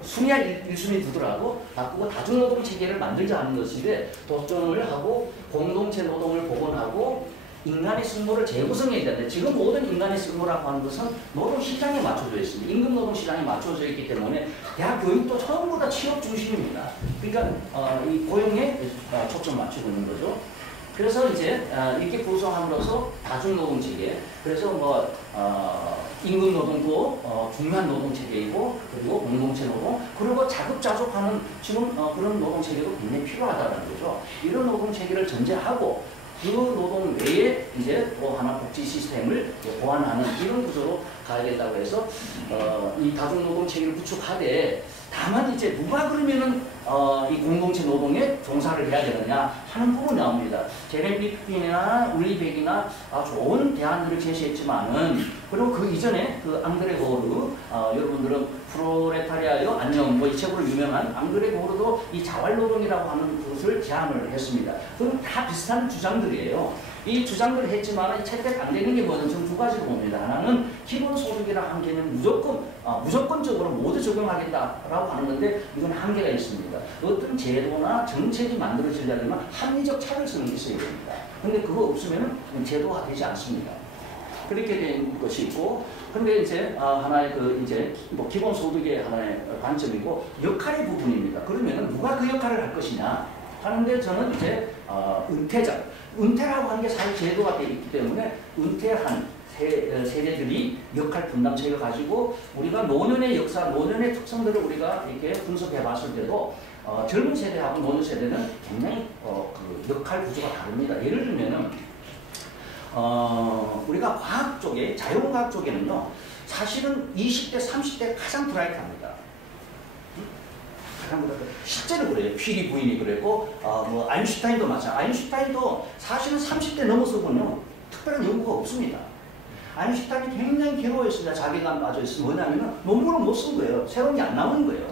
순위와 1순위 두더라도 바꾸고 다중노동 체계를 만들자 하는 것인데 도전을 하고 공동체 노동을 복원하고 인간의 승부를 재구성해야 되는데 지금 모든 인간의 승부라고 하는 것은 노동시장에 맞춰져 있습니다. 임금 노동시장에 맞춰져 있기 때문에 대학 교육도 전부 다 취업 중심입니다. 그러니까 이 고용에 초점 맞추고 있는 거죠. 그래서 이제 이렇게 구성함으로써 다중노동체계 그래서 임금 노동도 중요한 노동체계이고 그리고 공동체 노동 그리고 자급자족하는 지금 그런 노동체계도 굉장히 필요하다는 거죠. 이런 노동체계를 전제하고 그 노동 외에 이제 또 하나 복지 시스템을 보완하는 이런 구조로 가야겠다고 해서 이 다중노동 체계를 구축하되 다만 이제 누가 그러면은 이 공동체 노동에 종사를 해야 되느냐 하는 부분이 나옵니다. 제레미 핀이나 울리백이나 좋은 대안들을 제시했지만은 그리고 그 이전에 그 앙드레 고르 여러분들은 프로레타리아요 안녕 이 책으로 유명한 앙드레 고르도 이 자활노동이라고 하는 것을 제안을 했습니다. 그럼 다 비슷한 주장들이에요. 이 주장들을 했지만 채택 안 되는 게 뭐는 좀 두 가지로 봅니다. 하나는 기본소득이라는 한계는 무조건적으로 모두 적용하겠다라고 하는 건데 이건 한계가 있습니다. 어떤 제도나 정책이 만들어지려면 합리적 차별성이 있어야 됩니다. 근데 그거 없으면 제도화 되지 않습니다. 그렇게 된 것이 있고, 근데 이제 하나의 이제 기본소득의 하나의 관점이고 역할의 부분입니다. 그러면 누가 그 역할을 할 것이냐 하는데 저는 이제 은퇴라고 하는 게 사실 제도가 되어 있기 때문에 은퇴한 세대들이 역할 분담체를 가지고 우리가 노년의 역사, 노년의 특성들을 우리가 이렇게 분석해 봤을 때도 젊은 세대하고 노년 세대는 굉장히 그 역할 구조가 다릅니다. 예를 들면은 우리가 과학 쪽에, 자연과학 쪽에는요, 사실은 20대, 30대 가장 브라이트합니다. 실제로 그래요. 퀴리 부인이 그랬고, 아인슈타인도 마찬가지. 아인슈타인도 사실은 30대 넘어서군요, 특별한 연구가 없습니다. 아인슈타인이 굉장히 괴로워했습니다. 자기가 빠져있으면. 뭐냐면 논문을 못 쓴 거예요. 새로운 게 안 나오는 거예요.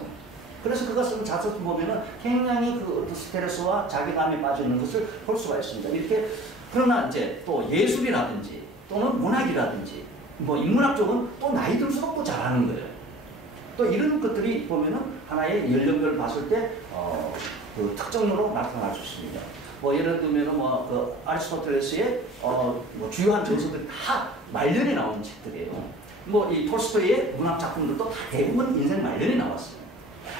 그래서 그가 쓴 자서를 보면은 굉장히 그 스트레스와 자기감에 빠져 있는 것을 볼 수가 있습니다. 이렇게 그러나 이제 또 예술이라든지 또는 문학이라든지 인문학 쪽은 또 나이 들수록 또 잘하는 거예요. 또 이런 것들이 보면은 하나의 연령별을 봤을 때 그 특정으로 나타날 수 있습니다. 예를 들면은 그 아리스토텔레스의 주요한 정서들이 다 말년에 나온 책들이에요. 이 톨스토이의 문학 작품들도 다 대부분 인생 말년에 나왔어요.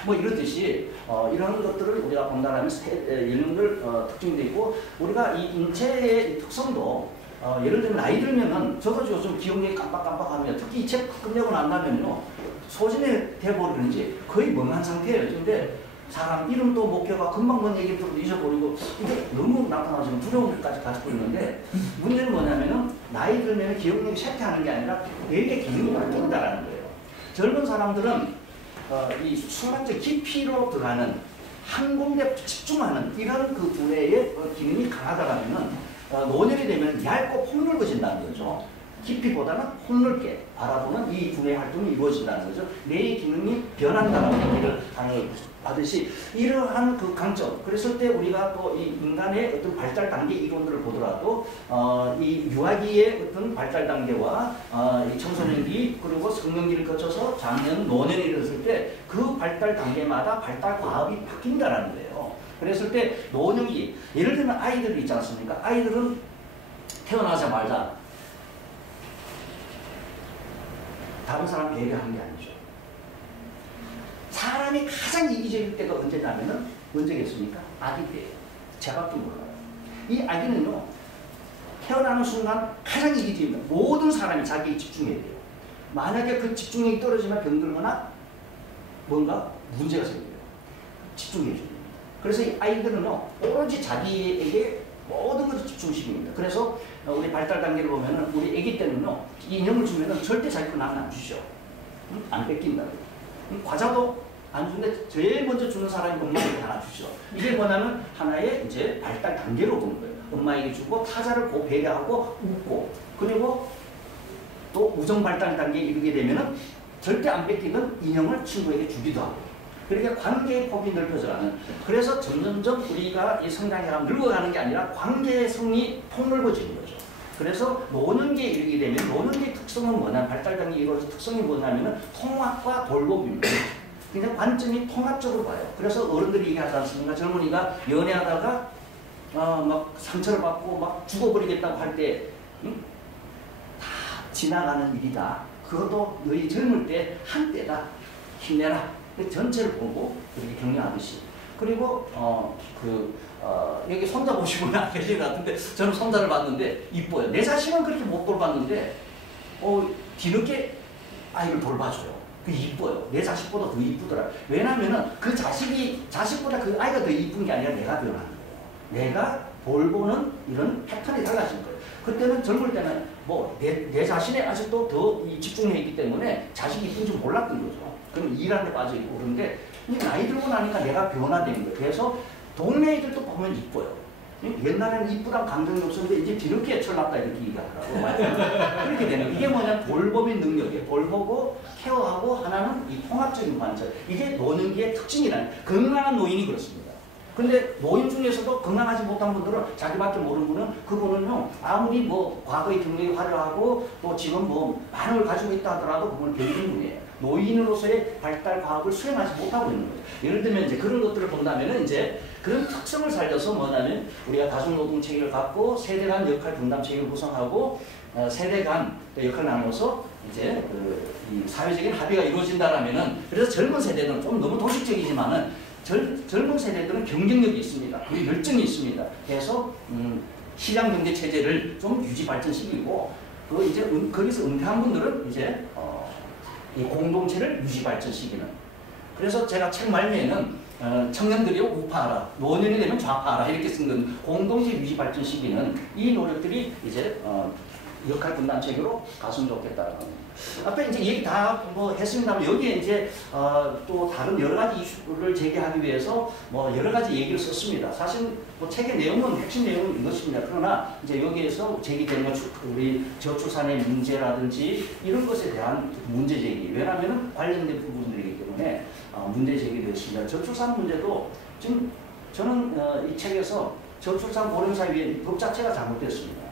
이렇듯이 이런 것들을 우리가 본다라면 연령별 특징도 있고 우리가 이 인체의 특성도 예를 들면 나이 들면은 저도 요즘 기억력이 깜빡깜빡하면 특히 이 책 끝내고 난다면요 소진이 돼버리는지 거의 멍한 상태예요. 근데 사람 이름도 목표가 금방 뭔 얘기를 들어도 잊어버리고 이게 너무 나타나지면 두려움까지 가지고 있는데 문제는 뭐냐면은 나이 들면 기억력이 쇠퇴하는 게 아니라 뇌의 기능이 발전한다는 거예요. 젊은 사람들은 이 순간적 깊이로 들어가는 한 군데 집중하는 이런 그 두뇌의 기능이 강하다라면은 노년이 되면 얇고 폭넓어진다는 거죠. 깊이보다는 폭넓게 바라보는 이 두뇌 활동이 이루어진다는 거죠. 뇌의 기능이 변한다는 얘기를 하듯이 이러한 그 강점. 그랬을 때 우리가 또 이 인간의 어떤 발달 단계 이론들을 보더라도 이 유아기의 어떤 발달 단계와 이 청소년기 그리고 성년기를 거쳐서 장년, 노년이 이르렀을 때 그 발달 단계마다 발달 과업이 바뀐다라는 거예요. 그랬을 때 노년기, 예를 들면 아이들이 있지 않습니까? 아이들은 태어나자마자 다른 사람 배려하는 게 아니죠. 사람이 가장 이기적일 때가 언제냐면은 언제겠습니까? 아기 때예요. 제밖에 몰라요. 이 아기는요, 태어나는 순간 가장 이기적입니다. 모든 사람이 자기에 집중해야 돼요. 만약에 그 집중력이 떨어지면 병들거나 뭔가 문제가 생겨요. 집중해 줘야 됩니다. 그래서 이 아이들은요, 오로지 자기에게 모든 것을 집중시킵니다. 그래서 우리 발달 단계를 보면은 우리 아기 때는요, 인형을 주면은 절대 자기 거 남은 안 주죠. 안 뺏긴다. 과자도 안 주는데 제일 먼저 주는 사람이 엄마에게 하나 주죠. 이게 뭐냐면 하나의 이제 발달 단계로 보는 거예요. 엄마에게 주고 타자를 고 배려하고 웃고 그리고 또 우정 발달 단계에 이르게 되면은 절대 안 뺏기는 인형을 친구에게 주기도 하고. 그러니까 관계의 폭이 넓어져가는. 그래서 점점점 우리가 이 성장이랑 늙어가는 게 아니라 관계의 성이 폭넓어지는 거죠. 그래서 노년기에 이르게 되면 노년기의 특성은 뭐냐, 발달 단계에 이루어서 특성이 뭐냐면은 통합과 돌봄입니다. 그냥 관점이 통합적으로 봐요. 그래서 어른들이 얘기하지 않습니까? 젊은이가 연애하다가 막 상처를 받고 막 죽어버리겠다고 할 때 다 지나가는 일이다. 그것도 너희 젊을 때 한때다. 힘내라. 전체를 보고 그렇게 격려하듯이. 그리고 여기 손자 보시고는 안 계신 것 같은데 저는 손자를 봤는데 이뻐요. 내 자신은 그렇게 못 돌봤는데 뒤늦게 아이를 돌봐줘요. 그 이뻐요. 내 자식보다 더 이쁘더라. 왜냐면은 그 자식보다 그 아이가 더 이쁜 게 아니라 내가 변하는 거예요. 내가 돌보는 이런 패턴이 달라진 거예요. 그때는 젊을 때는 뭐 내 자신에 아직도 더 집중해 있기 때문에 자식이 이쁜 줄 몰랐던 거죠. 그럼 일하는 데 빠져 있고 그런데 나이 들고 나니까 내가 변화되는 거예요. 그래서 동네 애들도 보면 이뻐요. 옛날에는 이쁘단 감정이 없었는데 이제 뒤늦게 철났다 이렇게 얘기하더라고. 그렇게 되는 거예요. 이게 뭐냐, 돌봄의 능력이에요. 돌보고 케어하고 하나는 이 통합적인 관점. 이게 노년기의 특징이라는 거예요. 건강한 노인이 그렇습니다. 근데 노인 중에서도 건강하지 못한 분들은 자기밖에 모르는 분은 그분은요, 아무리 뭐 과거의 경력이 화려하고 또 지금 뭐 많은 걸 가지고 있다 하더라도 그분은 병든 분이에요. 노인으로서의 발달 과학을 수행하지 못하고 있는 거죠. 예를 들면 이제 그런 것들을 본다면은 이제 그런 특성을 살려서 뭐냐면 우리가 다중노동 체계를 갖고 세대 간 역할 분담 체계를 구성하고 세대 간 역할을 나눠서 이제 이 사회적인 합의가 이루어진다라면은 그래서 젊은 세대는 좀 너무 도식적이지만은 젊은 세대들은 경쟁력이 있습니다. 그리고 열정이 있습니다. 그래서 시장 경제 체제를 좀 유지 발전시키고 이제 거기서 은퇴한 분들은 이제 이 공동체를 유지 발전시키는. 그래서 제가 책 말미에는 청년들이 우파하라, 노년이 되면 좌파하라 이렇게 쓴 건 공동체 유지 발전시키는 이 노력들이 이제 역할 분담 체계로 갔으면 좋겠다라는 겁니다. 앞에 이제 얘기 다 뭐 했습니다만 여기에 이제 또 다른 여러 가지 이슈를 제기하기 위해서 뭐 여러 가지 얘기를 썼습니다. 사실 뭐 책의 내용은 핵심 내용은 이것입니다. 그러나 이제 여기에서 제기되는 우리 저출산의 문제라든지 이런 것에 대한 문제 제기. 왜냐하면 관련된 부분들이기 때문에 문제 제기되었습니다. 저출산 문제도 지금 저는 이 책에서 저출산 고령사 위에 법 자체가 잘못됐습니다.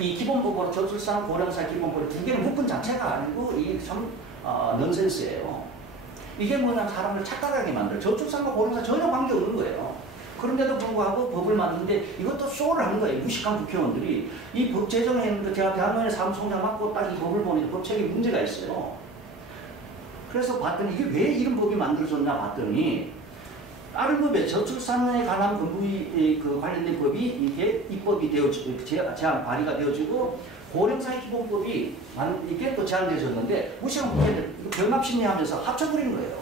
이 기본법으로 저출산 고령사 기본법을 두 개를 묶은 자체가 아니고 이게 참 넌센스예요. 이게 뭐냐면 사람을 착각하게 만들어요. 저출산과 고령사 전혀 관계없는 거예요. 그런데도 불구하고 법을 만드는데 이것도 쇼를 한 거예요. 무식한 국회의원들이. 이 법 제정을 했는데 제가 대한민국의 사무총장 맡고 딱 이 법을 보니 법책에 문제가 있어요. 그래서 봤더니 이게 왜 이런 법이 만들어졌나 봤더니 다른 법에 저출산에 관한 그 관련된 법이 이게 입법이 제한 발의가 되어지고 고령사회 기본법이 이게 또 제한되어졌는데 무시한 국회의원들 병합심리하면서 합쳐버린 거예요.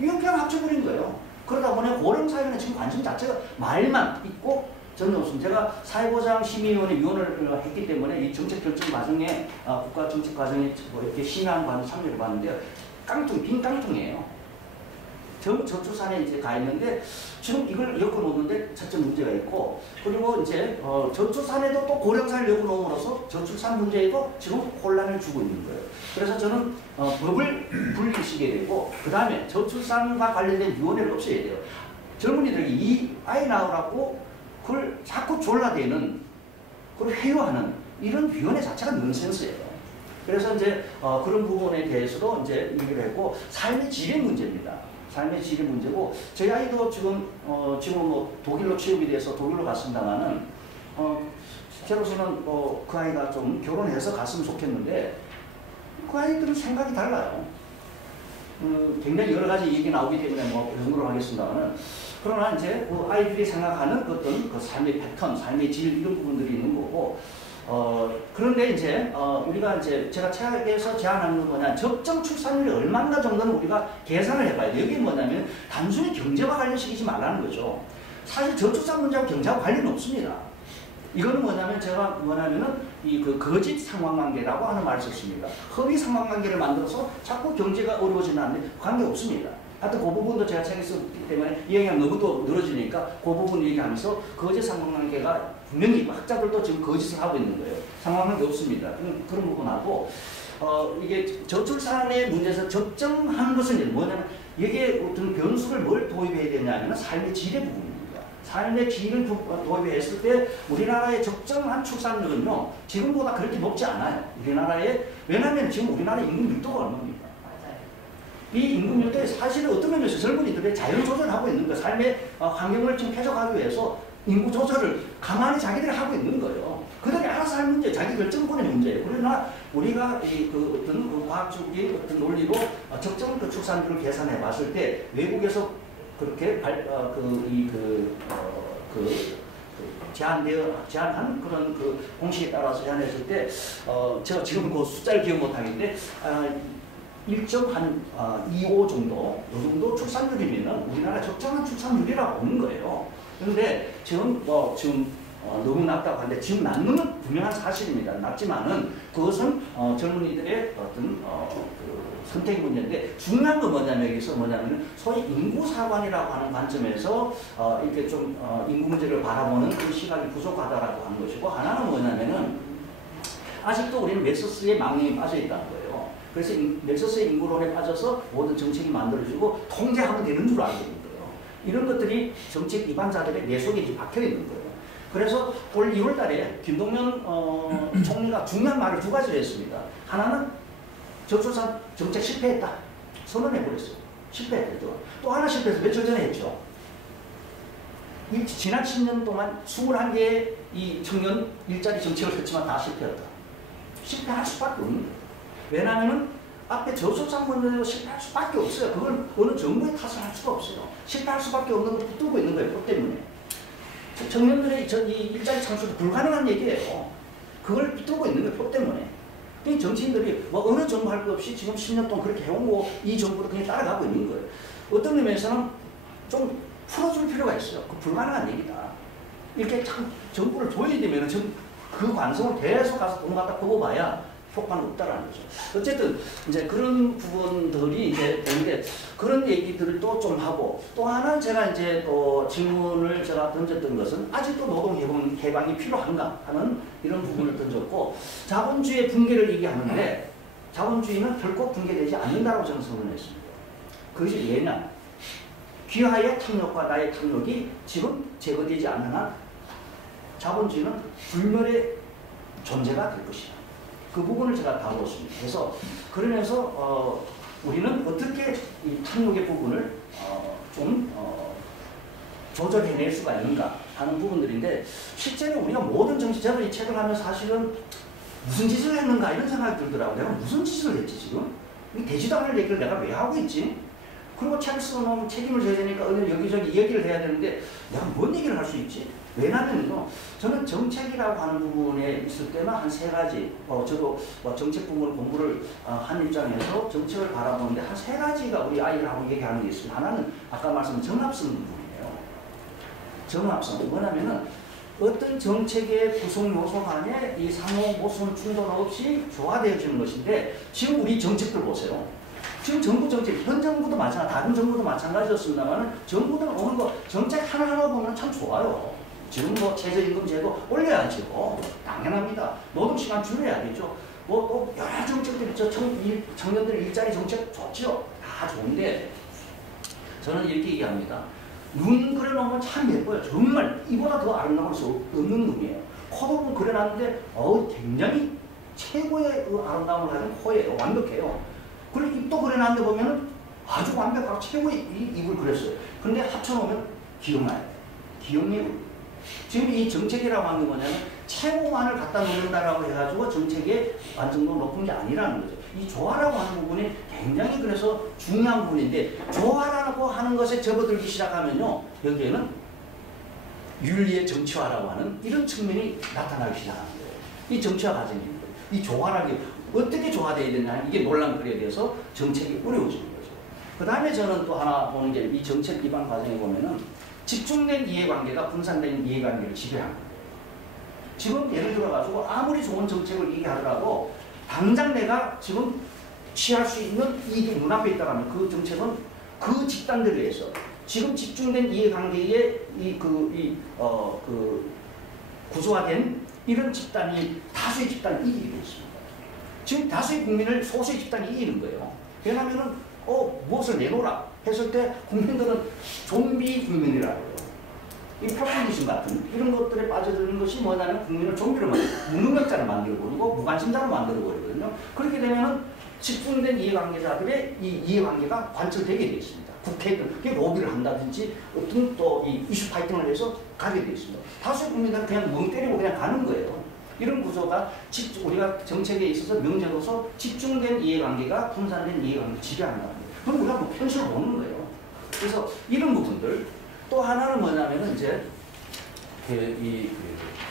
이거 그냥 합쳐버린 거예요. 그러다 보니 고령사회는 지금 관심 자체가 말만 있고 전혀 없습니다. 제가 사회보장 심의위원회 위원을 했기 때문에 이 정책 결정 과정에 국가 정책 과정에 뭐 이렇게 심의하는 과정에 참여를 봤는데요. 빈 깡통이에요. 저출산에 이제 가 있는데 지금 이걸 엮어놓는데 첫째 문제가 있고 그리고 이제 저출산에도 또 고령사를 엮어놓음으로써 저출산 문제에도 지금 혼란을 주고 있는 거예요. 그래서 저는 법을 분리시켜야 되고 그 다음에 저출산과 관련된 위원회를 없애야 돼요. 젊은이들이 이 아이 낳으라고 그걸 자꾸 졸라대는 그걸 회유하는 이런 위원회 자체가 넌센스예요. 그래서 이제 그런 부분에 대해서도 이제 얘기를 했고 삶의 질의 문제입니다. 삶의 질의 문제고 저희 아이도 지금 뭐 독일로 취업이 돼서 독일로 갔습니다만은 저로서는 그 아이가 좀 결혼해서 갔으면 좋겠는데 그 아이들은 생각이 달라요. 굉장히 여러 가지 얘기 나오기 때문에 뭐 그 정도로 하겠습니다만은 그러나 이제 그 아이들이 생각하는 어떤 그 삶의 패턴, 삶의 질 이런 부분들이 있는 거고 그런데 이제 우리가 이제 제가 책에서 제안하는 건 뭐냐 적정 출산율이 얼마나 정도는 우리가 계산을 해봐야 돼요. 여기 뭐냐면 단순히 경제와 관련시키지 말라는 거죠. 사실 저출산 문제하고 경제하고 관련이 없습니다. 이거는 뭐냐면 제가 뭐냐면은 이 그 거짓 상황관계라고 하는 말을 썼습니다. 허위 상황관계를 만들어서 자꾸 경제가 어려워지는 한데 관계 없습니다. 하여튼 그 부분도 제가 책에 썼기 때문에 이 얘기가 너무 또 늘어지니까 그 부분 얘기하면서 거짓 상황관계가 분명히 학자들도 지금 거짓을 하고 있는 거예요. 상황관계 없습니다. 그런 부분하고 이게 저출산의 문제에서 적정한 것은 뭐냐면 이게 어떤 변수를 뭘 도입해야 되냐면 삶의 질의 부분입니다. 삶의 질을 도입했을 때 우리나라의 적정한 출산율은요 지금보다 그렇게 높지 않아요. 우리나라에 왜냐하면 지금 우리나라 인구 밀도가 얼마입니까? 이 인구 밀도에 사실은 어떤 면에서 젊은이들의 자율 조절하고 있는 거예요. 삶의 환경을 좀 쾌적하기 위해서 인구 조절을 가만히 자기들이 하고 있는 거예요. 그들이 알아서 할 문제, 자기 결정권의 문제예요. 그러나 우리가 그 어떤 그 과학적인 어떤 논리로 적정 그 출산율을 계산해 봤을 때 외국에서 그렇게 제한한 그런 그 공식에 따라서 제한했을 때 제가 지금 그 숫자를 기억 못 하겠는데 1.25 정도, 이 정도 출산율이면 우리나라 적정한 출산율이라고 보는 거예요. 그런데 지금 너무 낮다고 하는데 지금 낮는 건 분명한 사실입니다. 낮지만은 그것은 젊은이들의 어떤 그 선택 문제인데 중요한 건 뭐냐면 여기서 뭐냐면 소위 인구사관이라고 하는 관점에서 이렇게 좀 인구 문제를 바라보는 그 시각이 부족하다라고 하는 것이고 하나는 뭐냐면은 아직도 우리는 맥서스의 망령에 빠져 있다는 거예요. 그래서 맥서스의 인구론에 빠져서 모든 정책이 만들어지고 통제하면 되는 줄 알고 있는 거예요. 이런 것들이 정책 위반자들의 뇌 속에 이제 박혀 있는 거예요. 그래서 올 2월 달에 김동연 총리가 중요한 말을 두 가지를 했습니다. 하나는 저출산 정책 실패했다. 선언해버렸어요. 실패했죠. 또 하나 실패해서 며칠 전에 했죠. 지난 10년 동안 21개의 이 청년 일자리 정책을 했지만 다 실패했다. 실패할 수밖에 없는 거예요. 왜냐하면 앞에 저출산 문제로 실패할 수밖에 없어요. 그걸 어느 정부의 탓을 할 수가 없어요. 실패할 수밖에 없는 걸 붙들고 있는 거예요. 그 때문에. 청년들의 이 일자리 창출이 불가능한 얘기예요. 그걸 붙들고 있는 거예요. 표 때문에. 이 정치인들이 뭐 어느 정부 할 것 없이 지금 10년 동안 그렇게 해오고 이 정부를 그냥 따라가고 있는 거예요. 어떤 의미에서는 좀 풀어줄 필요가 있어요. 그 불가능한 얘기다. 이렇게 참 정부를 줘야 되면 그 관성을 계속 가서 돈 갖다 뽑아봐야 효과는 없다라는 거죠. 어쨌든 이제 그런 부분들이 이제 되는데 그런 얘기들을 또 좀 하고 또 하나 제가 이제 또 질문을 제가 던졌던 것은 아직도 노동 개방이 필요한가 하는 이런 부분을 던졌고 자본주의의 붕괴를 얘기하는데 자본주의는 결코 붕괴되지 않는다고 저는 선언했습니다. 그것이 왜냐? 귀하의 탐욕과 나의 탐욕이 지금 제거되지 않는 한 자본주의는 불멸의 존재가 될 것이다. 그 부분을 제가 다루었습니다. 그래서 그러면서 우리는 어떻게 이 탐욕의 부분을 좀 조절해낼 수가 있는가 하는 부분들인데 실제로 우리가 모든 정치제가 이 책을 하면 사실은 무슨 짓을 했는가 이런 생각이 들더라고요. 내가 무슨 짓을 했지 지금? 이 되지도 않을 얘기를 내가 왜 하고 있지? 그리고 책을 써놓으면 책임을 져야 되니까 여기저기 얘기를 해야 되는데 내가 뭔 얘기를 할 수 있지? 왜냐면요, 저는 정책이라고 하는 부분에 있을 때는 한 세 가지, 저도 정책 부분을 공부를 한 입장에서 정책을 바라보는데 한 세 가지가 우리 아이들하고 얘기하는 게 있습니다. 하나는 아까 말씀드린 정합성 부분이에요. 정합성. 뭐냐면은 어떤 정책의 구성 요소 간에 이 상호 모순 충돌 없이 조화되어지는 것인데 지금 우리 정책들 보세요. 지금 정부 정책, 현 정부도 마찬가지, 다른 정부도 마찬가지였습니다만 정부들 오는 거 정책 하나하나 보면 참 좋아요. 지금 뭐 최저임금제도 올려야죠. 당연합니다. 노동시간 줄여야겠죠. 뭐 또 여러 정책들이 있죠. 청년들 일자리 정책 좋죠. 다 좋은데 저는 이렇게 얘기합니다. 눈 그려놓으면 참 예뻐요. 정말 이보다 더 아름다울 수 없는 눈이에요. 코도 그려놨는데 굉장히 최고의 그 아름다움을 가진 코예요. 완벽해요. 그리고 입도 그려놨는데 보면은 아주 완벽하고 최고의 입을 그렸어요. 근데 합쳐놓으면 기억나요. 기억력을. 지금 이 정책이라고 하는 게 뭐냐면 최고만을 갖다 놓는다라고 해가지고 정책의 완성도 높은 게 아니라는 거죠. 이 조화라고 하는 부분이 굉장히 그래서 중요한 부분인데 조화라고 하는 것에 접어들기 시작하면요. 여기에는 윤리의 정치화라고 하는 이런 측면이 나타나기 시작하는 거예요. 이 정치화 과정입니다. 이 조화라기 어떻게 조화되어야 되냐 이게 논란거리에 대해서 정책이 어려워지는 거죠. 그 다음에 저는 또 하나 보는 게 이 정책 기반 과정에 보면은 집중된 이해관계가 분산된 이해관계를 지배하는 거예요. 지금 예를 들어가지고 아무리 좋은 정책을 얘기하더라도 당장 내가 지금 취할 수 있는 이익이 눈앞에 있다면 그 정책은 그 집단들에 의해서 지금 집중된 이해관계에 구조화된 이런 집단이 다수의 집단을 이기게 있습니다. 지금 다수의 국민을 소수의 집단이 이기는 거예요. 왜냐하면 무엇을 내놓으라 했을 때 국민들은 좀비 국민이라고 해요. 이 포퓰리즘 같은 이런 것들에 빠져드는 것이 뭐냐면 국민을 좀비로 만들고 무능력자를 만들어버리고 무관심자로 만들어버리거든요. 그렇게 되면은 집중된 이해관계자들의 이 이해관계가 관철되게 되어 있습니다. 국회든 로비를 한다든지 어떤 또 이 이슈 파이팅을 해서 가게 되어 있습니다. 다수의 국민들은 그냥 멍 때리고 그냥 가는 거예요. 이런 구조가 우리가 정책에 있어서 명제로서 집중된 이해관계가 분산된 이해관계를 지배한다는 거예요. 그럼 우리가 뭐 현실을 보는 거예요. 그래서 이런 부분들 또 하나는 뭐냐면은 이제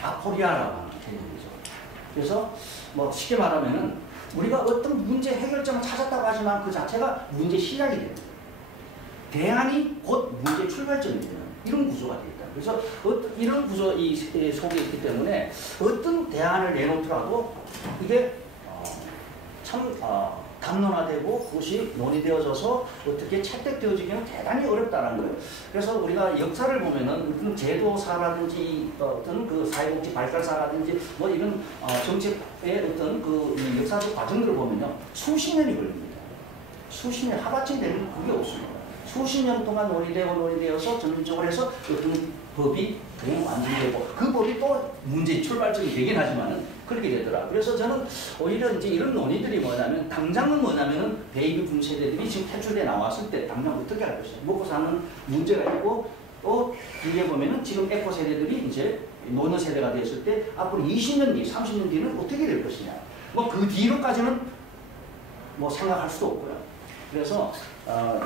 아포리아라고 하는 개념이죠. 그래서 뭐 쉽게 말하면은 우리가 어떤 문제 해결점을 찾았다고 하지만 그 자체가 문제 시작이 됩니다. 대안이 곧 문제 출발점이 되는 이런 구조가 되어 있다. 그래서 이런 구조 속에 있기 때문에 어떤 대안을 내놓더라도 이게 참 담론화되고 그것이 논의되어져서 어떻게 채택되어지기는 대단히 어렵다는 거예요. 그래서 우리가 역사를 보면은 어떤 제도사라든지 어떤 그 사회복지 발달사라든지 뭐 이런 정책의 어떤 그 역사적 과정들을 보면요. 수십 년이 걸립니다. 수십 년 하루아침에 되는 그게 없습니다. 수십 년 동안 논의되어서 전문적으로 해서 어떤 법이 완성되고 그 법이 또 문제의 출발점이 되긴 하지만은 그렇게 되더라고요. 그래서 저는 오히려 이제 이런 논의들이 뭐냐면 당장은 뭐냐면은 베이비 붐 세대들이 지금 퇴출돼 나왔을 때 당장 어떻게 할 것이냐. 먹고 사는 문제가 있고 또 뒤에 보면은 지금 에코 세대들이 이제 노년 세대가 됐을 때 앞으로 20년 뒤, 30년 뒤는 어떻게 될 것이냐. 뭐 그 뒤로까지는 뭐 생각할 수도 없고요. 그래서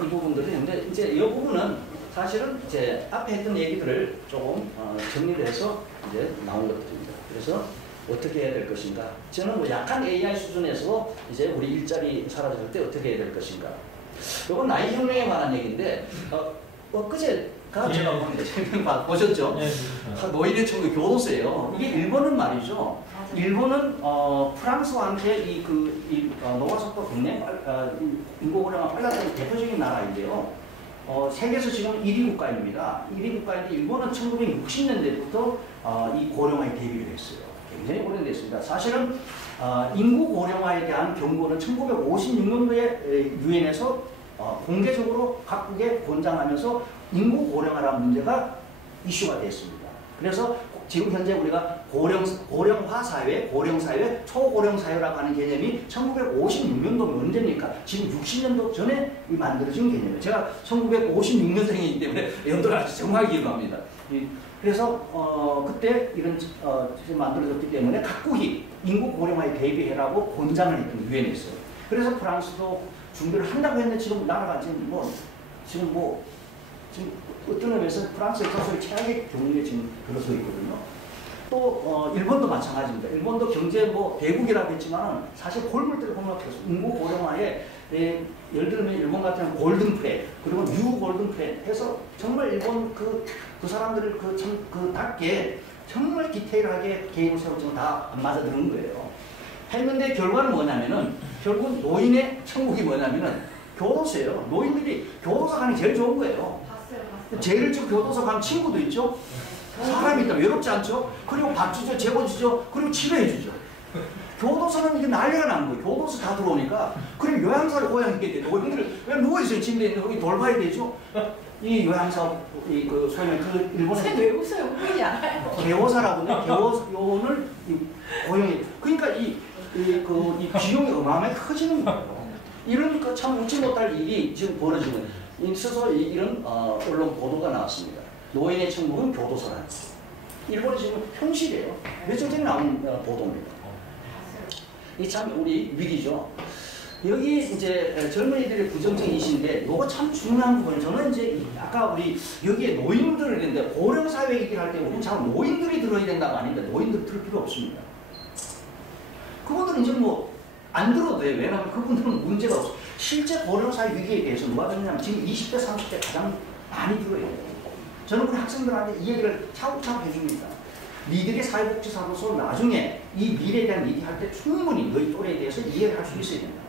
이 부분들이 있는데 이제 이 부분은 사실은 이제 앞에 했던 얘기들을 조금 정리를 해서 이제 나온 것들입니다. 그래서 어떻게 해야 될 것인가? 저는 뭐 약간 AI 수준에서 이제 우리 일자리 사라질 때 어떻게 해야 될 것인가? 이건 나이 혁명에 관한 얘기인데 엊그제가 제가 봅니다. 보셨죠? 노인의 천국 교도소예요. 이게 일본은 말이죠. 일본은 프랑스와 함께 노화속도 굉장히 인구고령화 빨라지는 대표적인 나라인데요. 세계에서 지금 1위 국가입니다. 1위 국가인데 일본은 1960년대부터 이 고령화에 대비를 했어요. 굉장히 오래됐습니다. 사실은 인구 고령화에 대한 경고는 1956년도에 유엔에서 공개적으로 각국에 권장하면서 인구 고령화라는 문제가 이슈가 됐습니다. 그래서 지금 현재 우리가 고령화 사회, 고령사회, 초고령사회라고 하는 개념이 1956년도면 언제입니까? 지금 60년도 전에 만들어진 개념이에요. 제가 1956년생이기 때문에 연도를 아주 정확히 기억합니다. 그래서 그때 이런 만들어졌기 때문에 각국이 인구 고령화에 대비해라고 권장을 했던 유엔에서. 그래서 프랑스도 준비를 한다고 했는데 지금 나라가 지금 어떤 의미에서 프랑스 역사적으로 최악의 경우에 지금 들어서 있거든요. 또 일본도 마찬가지입니다. 일본도 경제 대국이라고 했지만 사실 골물들을 보면 인구 고령화에 예를 들면 일본 같은 경우는 골든 프레 그리고 뉴 골든 프레 해서 정말 일본 그 사람들을 답게 정말 디테일하게 계획을 세웠지만 다 안 맞아드는 거예요. 했는데 결과는 뭐냐면은 결국 노인의 천국이 뭐냐면은 교도소예요. 노인들이 교도소 가는 게 제일 좋은 거예요. 봤어요. 제일 좀 교도소 가면 친구도 있죠. 사람이 있다면 외롭지 않죠. 그리고 밥 주죠, 재워 주죠, 그리고 치료해 주죠. 교도소는 이게 난리가 나는 거예요. 교도소 다 들어오니까. 그럼 요양사를 고양이게 돼. 노인들 왜 누워 있어요? 침대에 있는데 거기 돌봐야 되죠. 이 요양사 그 소위 그 일본에 왜 웃어요? 웃기지 않아요. 개호사라고요. 개호요원을 고용해. 그러니까 이 비용이 어마어마하게 커지는 거예요. 이러니까 참 웃지 못할 일이 지금 벌어지고 있어서 이런 언론 보도가 나왔습니다. 노인의 천국은 교도소라는 거. 일본이 지금 현실이에요. 며칠 전에 나온 보도입니다. 이 참 우리 위기죠. 여기 이제 젊은이들의 부정적 인식인데 이거 참 중요한 부분이에요. 저는 이제 아까 우리 여기에 노인들을 했는데 고령사회 얘기를 할 때 우리는 참 노인들이 들어야 된다가 아닌데 노인들 들을 필요 없습니다. 그분들은 이제 뭐 안 들어도 돼요. 왜냐하면 그분들은 문제가 없어. 실제 고령사회 위기에 대해서 누가 듣냐면 지금 20대, 30대 가장 많이 들어야 돼요. 저는 우리 학생들한테 이 얘기를 차곡차곡 해줍니다. 니들이 사회복지사로서 나중에 이 미래에 대한 얘기할 때 충분히 너희 또래에 대해서 이해를 할 수 있어야 된다.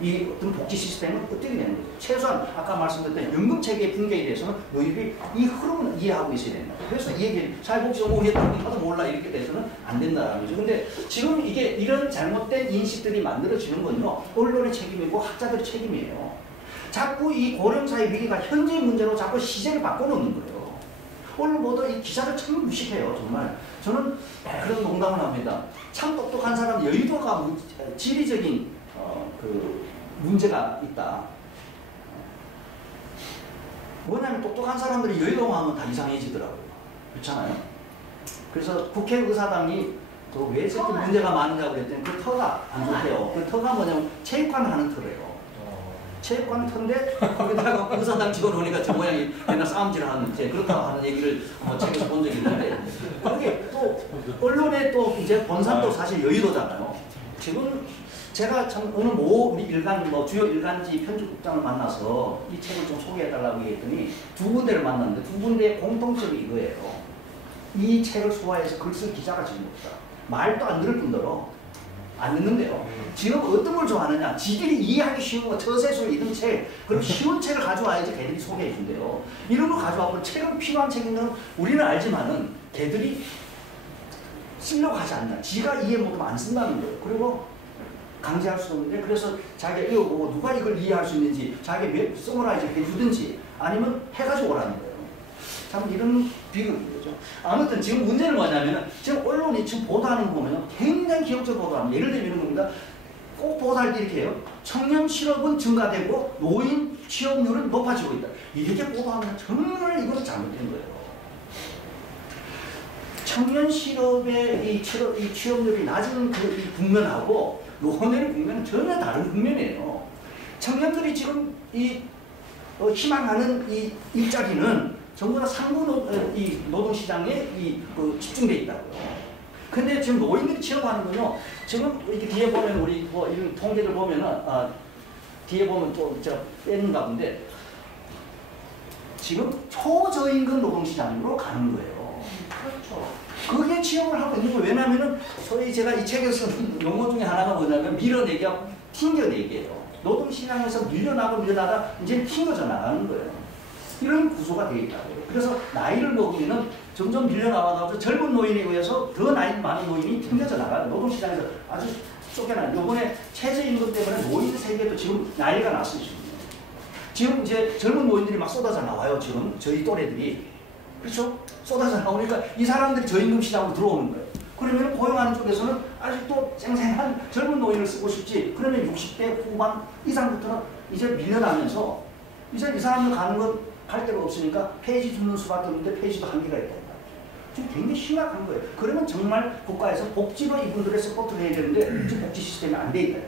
이 어떤 복지 시스템은 어떻게 되는 거죠? 최소한 아까 말씀드렸던 연금체계의 붕괴에 대해서는 너희들이 이 흐름을 이해하고 있어야 된다. 그래서 이 얘기 사회복지가 뭐 했다고 나도 몰라 이렇게 돼서는 안 된다는 거죠. 근데 지금 이게 이런 잘못된 인식들이 만들어지는 건요. 언론의 책임이고 학자들의 책임이에요. 자꾸 이 고령사회 위기가 현재 문제로 자꾸 시제를 바꿔놓는 거예요. 오늘 모두 이 기사를 참 무식해요. 정말 저는 그런 농담을 합니다. 참 똑똑한 사람 여의도가 지리적인 그 문제가 있다. 뭐냐면 똑똑한 사람들이 여의도만 하면 다 이상해지더라고요. 그렇잖아요. 그래서 국회의사당이 왜 저렇게 문제가 많은가 그랬더니 그 터가 안 좋대요. 그 터가 뭐냐면 체육관 하는 터래요. 체육관 터인데 거기다가 의사당 집어넣으니까 저 모양이 맨날 싸움질 하는 그렇다고 하는 얘기를 책에서 본 적이 있는데 그게 또 언론의 또 이제 본산도 사실 여의도잖아요. 지금 제가 참 어느 우리 주요 일간지 편집국장을 만나서 이 책을 좀 소개해달라고 얘기했더니 두 군데를 만났는데 두 군데의 공통점이 이거예요. 이 책을 소화해서 글 쓸 기자가 지금 없다. 말도 안 들을 뿐더러 안 듣는데요. 지금 어떤 걸 좋아하느냐? 지들이 이해하기 쉬운 거, 처세술 이런 책, 그럼 쉬운 책을 가져와야지 걔들이 소개해 준대요. 이런 거 가져와서 책은 필요한 책인 건 우리는 알지만은 걔들이 쓰려고 하지 않나. 지가 이해 못하면 안 쓴다는 거예요. 그리고 강제할 수 없는데 그래서 자기가 읽어보고 누가 이걸 이해할 수 있는지 자기가 서머라이즈 해주든지 아니면 해가지고 오라는 거예요. 참 이런 비극이죠. 아무튼 지금 문제는 뭐냐면 지금 언론이 지금 보도하는 거 보면 굉장히 기억적으로 보도합니다. 예를 들면 이런 겁니다. 꼭 보도할 때 이렇게 해요. 청년 실업은 증가되고 노인 취업률은 높아지고 있다. 이렇게 보도하면 정말 이거는 잘못된 거예요. 청년 실업의 이 취업률이 낮은 이 국면하고 노년의 국면은 전혀 다른 국면이에요. 청년들이 지금 희망하는 이 일자리는 전부 다 상부 노동시장에 집중되어 있다고요. 근데 지금 노인들이 취업하는 건요, 지금 이렇게 뒤에 보면 우리 이런 통계를 보면은, 뒤에 보면 또 제가 뺀가 본데, 지금 초저임금 노동시장으로 가는 거예요. 그렇죠. 그게 취업을 하고 있는 거예요. 왜냐면은, 소위 제가 이 책에서 용어 중에 하나가 뭐냐면, 밀어내기와 튕겨내기예요. 노동시장에서 밀려나다 이제 튕겨져 나가는 거예요. 이런 구조가 되어 있다고요. 그래서 나이를 먹으면 점점 밀려나가서 젊은 노인에 의해서 더 나이 많은 노인이 튕겨져 나가요. 노동시장에서 아주 쫓겨나요. 이번에 최저임금 때문에 노인 세계도 지금 난리가 났어요. 지금 이제 젊은 노인들이 막 쏟아져 나와요. 지금 저희 또래들이. 그렇죠? 쏟아져 나오니까 이 사람들이 저임금 시장으로 들어오는 거예요. 그러면 고용하는 쪽에서는 아직도 쌩쌩한 젊은 노인을 쓰고 싶지. 그러면 60대 후반 이상부터는 이제 밀려나면서 이제 이 사람들 가는 건 갈 데가 없으니까 폐지 주는 수밖에 없는데 폐지도 한계가 있다. 지금 굉장히 심각한 거예요. 그러면 정말 국가에서 복지로 이분들의 서포트를 해야 되는데 지금 복지 시스템이 안 돼 있다.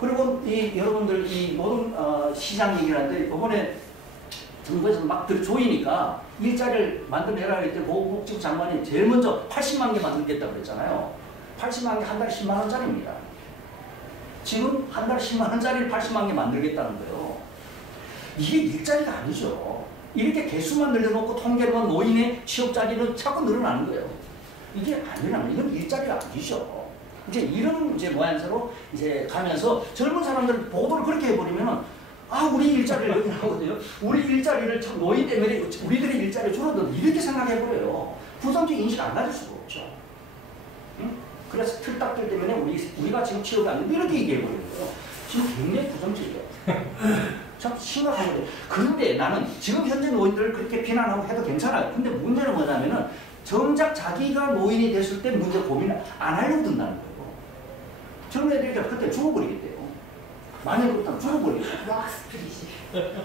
그리고 여러분들 이 모든 시장 얘기를 하는데 이번에 정부에서 막 조이니까 일자리를 만들어내라 할 때 보건복지부 장관이 제일 먼저 80만 개 만들겠다고 그랬잖아요. 80만 개 한 달에 10만 원짜리입니다. 지금 한 달에 10만 원짜리를 80만 개 만들겠다는 거예요. 이게 일자리가 아니죠. 이렇게 개수만 늘려놓고 통계로만 노인의 취업자리는 자꾸 늘어나는 거예요. 이게 아니라면 이건 일자리가 아니죠. 이제 이런 이제 모양새로 이제 가면서 젊은 사람들 보도를 그렇게 해버리면은 아 우리 일자리를 여기 나오거든요. 우리 일자리를 참 노인 때문에 우리들의 일자리를 줄어든 이렇게 생각해버려요. 부정적 인식 안 가질 수가 없죠. 응? 그래서 틀딱들 때문에 우리가 지금 취업이 안 돼. 이렇게 얘기해버려요. 지금 굉장히 부정적이에요. 참 심각하거든요. 그런데 나는 지금 현재 노인들을 그렇게 비난하고 해도 괜찮아요. 근데 문제는 뭐냐면은 정작 자기가 노인이 됐을 때 문제 고민을 안 하려고 든다는 거예요. 젊은 애들이 그때 죽어버리겠대요. 만약 그렇다면 죽어버리겠대요. 왁스프리시.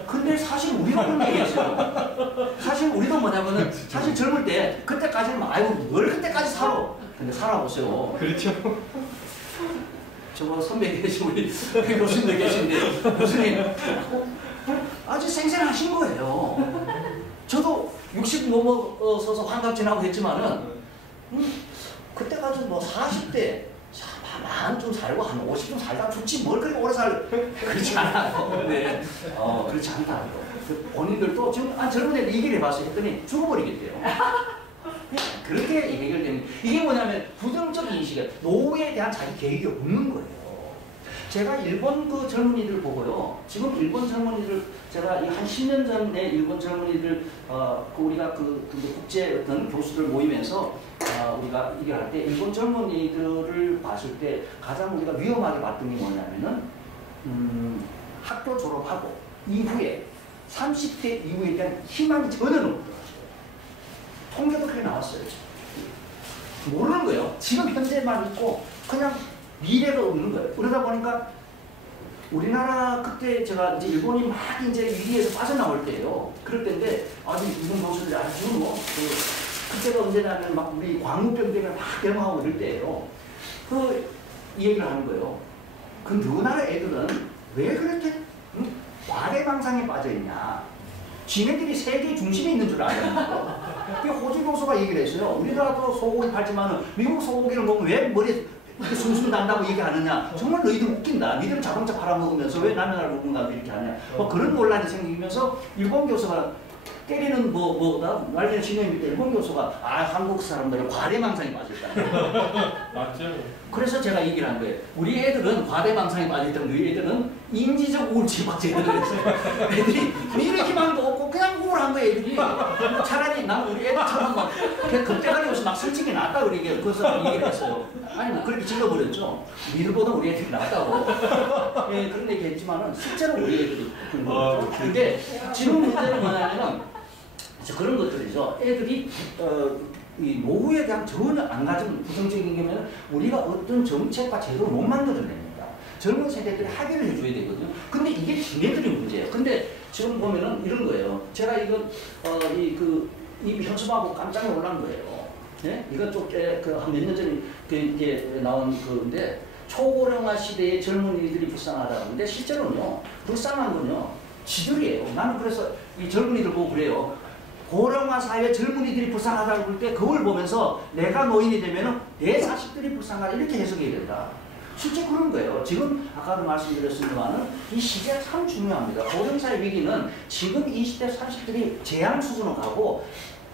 근데 사실 우리도 그런 얘기했어요. 사실 우리도 뭐냐면은 사실 젊을 때 그때까지는 아유 뭘 그때까지 살아. 근데 살아보세요. 그렇죠. 저 선배 계신 우리 교수님들 계신데 교수님 아주 생생하신 거예요. 저도 60 넘어서서 환갑 지나고 했지만은 그때까지 뭐 40대 만 좀 살고 한 50좀 살다 죽지 뭘 그렇게 오래 그렇지 않아요. 네. 그렇지 않다고. 본인들도 지금 젊은 애들 이 길에 봤어요 했더니 죽어버리겠대요. 그렇게 해결되는 이게 뭐냐면 부정적 인식에 노후에 대한 자기 계획이 없는 거예요. 제가 일본 그 젊은이들 보고요. 지금 일본 젊은이들 제가 한 10년 전에 일본 젊은이들 우리가 그 국제 어떤 교수들 모이면서 우리가 이걸 할 때 일본 젊은이들을 봤을 때 가장 우리가 위험하게 봤던 게 뭐냐면은 학교 졸업하고 이후에 30대 이후에 대한 희망이 전혀 없더라고요. 통계도 그렇게 나왔어요. 모르는 거예요. 지금 현재만 있고 그냥 미래가 없는 거예요. 그러다 보니까 우리나라 그때 제가 이제 일본이 막 이제 위기에서 빠져나올 때예요. 그럴 때인데 아주 일본 교수들이 아주 그때가 언제냐면 막 우리 광우병 때문에 막 대응하고 이럴 때예요. 이 얘기를 하는 거예요. 그 너나라 애들은 왜 그렇게 과대망상에 빠져 있냐? 지네들이 세계 중심에 있는 줄 알아요. 그 호주 교수가 얘기를 했어요. 우리나라도 소고기 팔지만 미국 소고기를 먹으면 왜 머리에 이렇게 숨숨 난다고 얘기하느냐. 정말 너희들 웃긴다. 니들은 자동차 팔아먹으면서 왜 남의 나라 누군가 이렇게 하냐. 뭐 그런 논란이 생기면서 일본 교수가 때리는 말리는 신념일 때 일본 교수가 한국 사람들은 과대망상에 빠졌다. 맞죠. 그래서 제가 얘기를 한 거예요. 우리 애들은 과대망상에 빠져있던 너희 애들은 인지적 우울증에 빠져있다 그랬어요. 애들이 미래 희망도 없고 그냥 우울한 거예요. 애들이. 차라리 난 우리 애들처럼 막 그때까지 오서 막 솔직히 낫다 그래서 얘기를 했어요. 아니 뭐 그렇게 찍어버렸죠. 니들보다 우리 애들이 낫다고. 예, 그런 얘기 했지만은 실제로 우리 애들이 그런 거죠. 근데 지금 문제는 뭐냐면은 그런 것들이죠. 애들이 이 노후에 대한 전혀 안 가진 부정적인 게면 우리가 어떤 정책과 제도를 못 만들어냅니다. 젊은 세대들이 합의를 해줘야 되거든요. 근데 이게 지네들이 문제예요. 근데 지금 보면은 이런 거예요. 제가 이거 이 현수막하고 깜짝 놀란 거예요. 예? 이건 좀 한 몇 년 전에 이게 나온 건데 초고령화 시대의 젊은이들이 불쌍하다고 하는데 실제로는요 불쌍한 건요 지들이에요. 나는 그래서 이 젊은이들 보고 그래요. 고령화 사회 젊은이들이 불쌍하다고 볼 때 그걸 보면서 내가 노인이 되면은 내 자식들이 불쌍하다 이렇게 해석해야 된다. 실제 그런 거예요. 지금 아까도 말씀드렸습니다만은 이 시기가 참 중요합니다. 고령사회 위기는 지금 20대 30대들이 재앙 수준으로 가고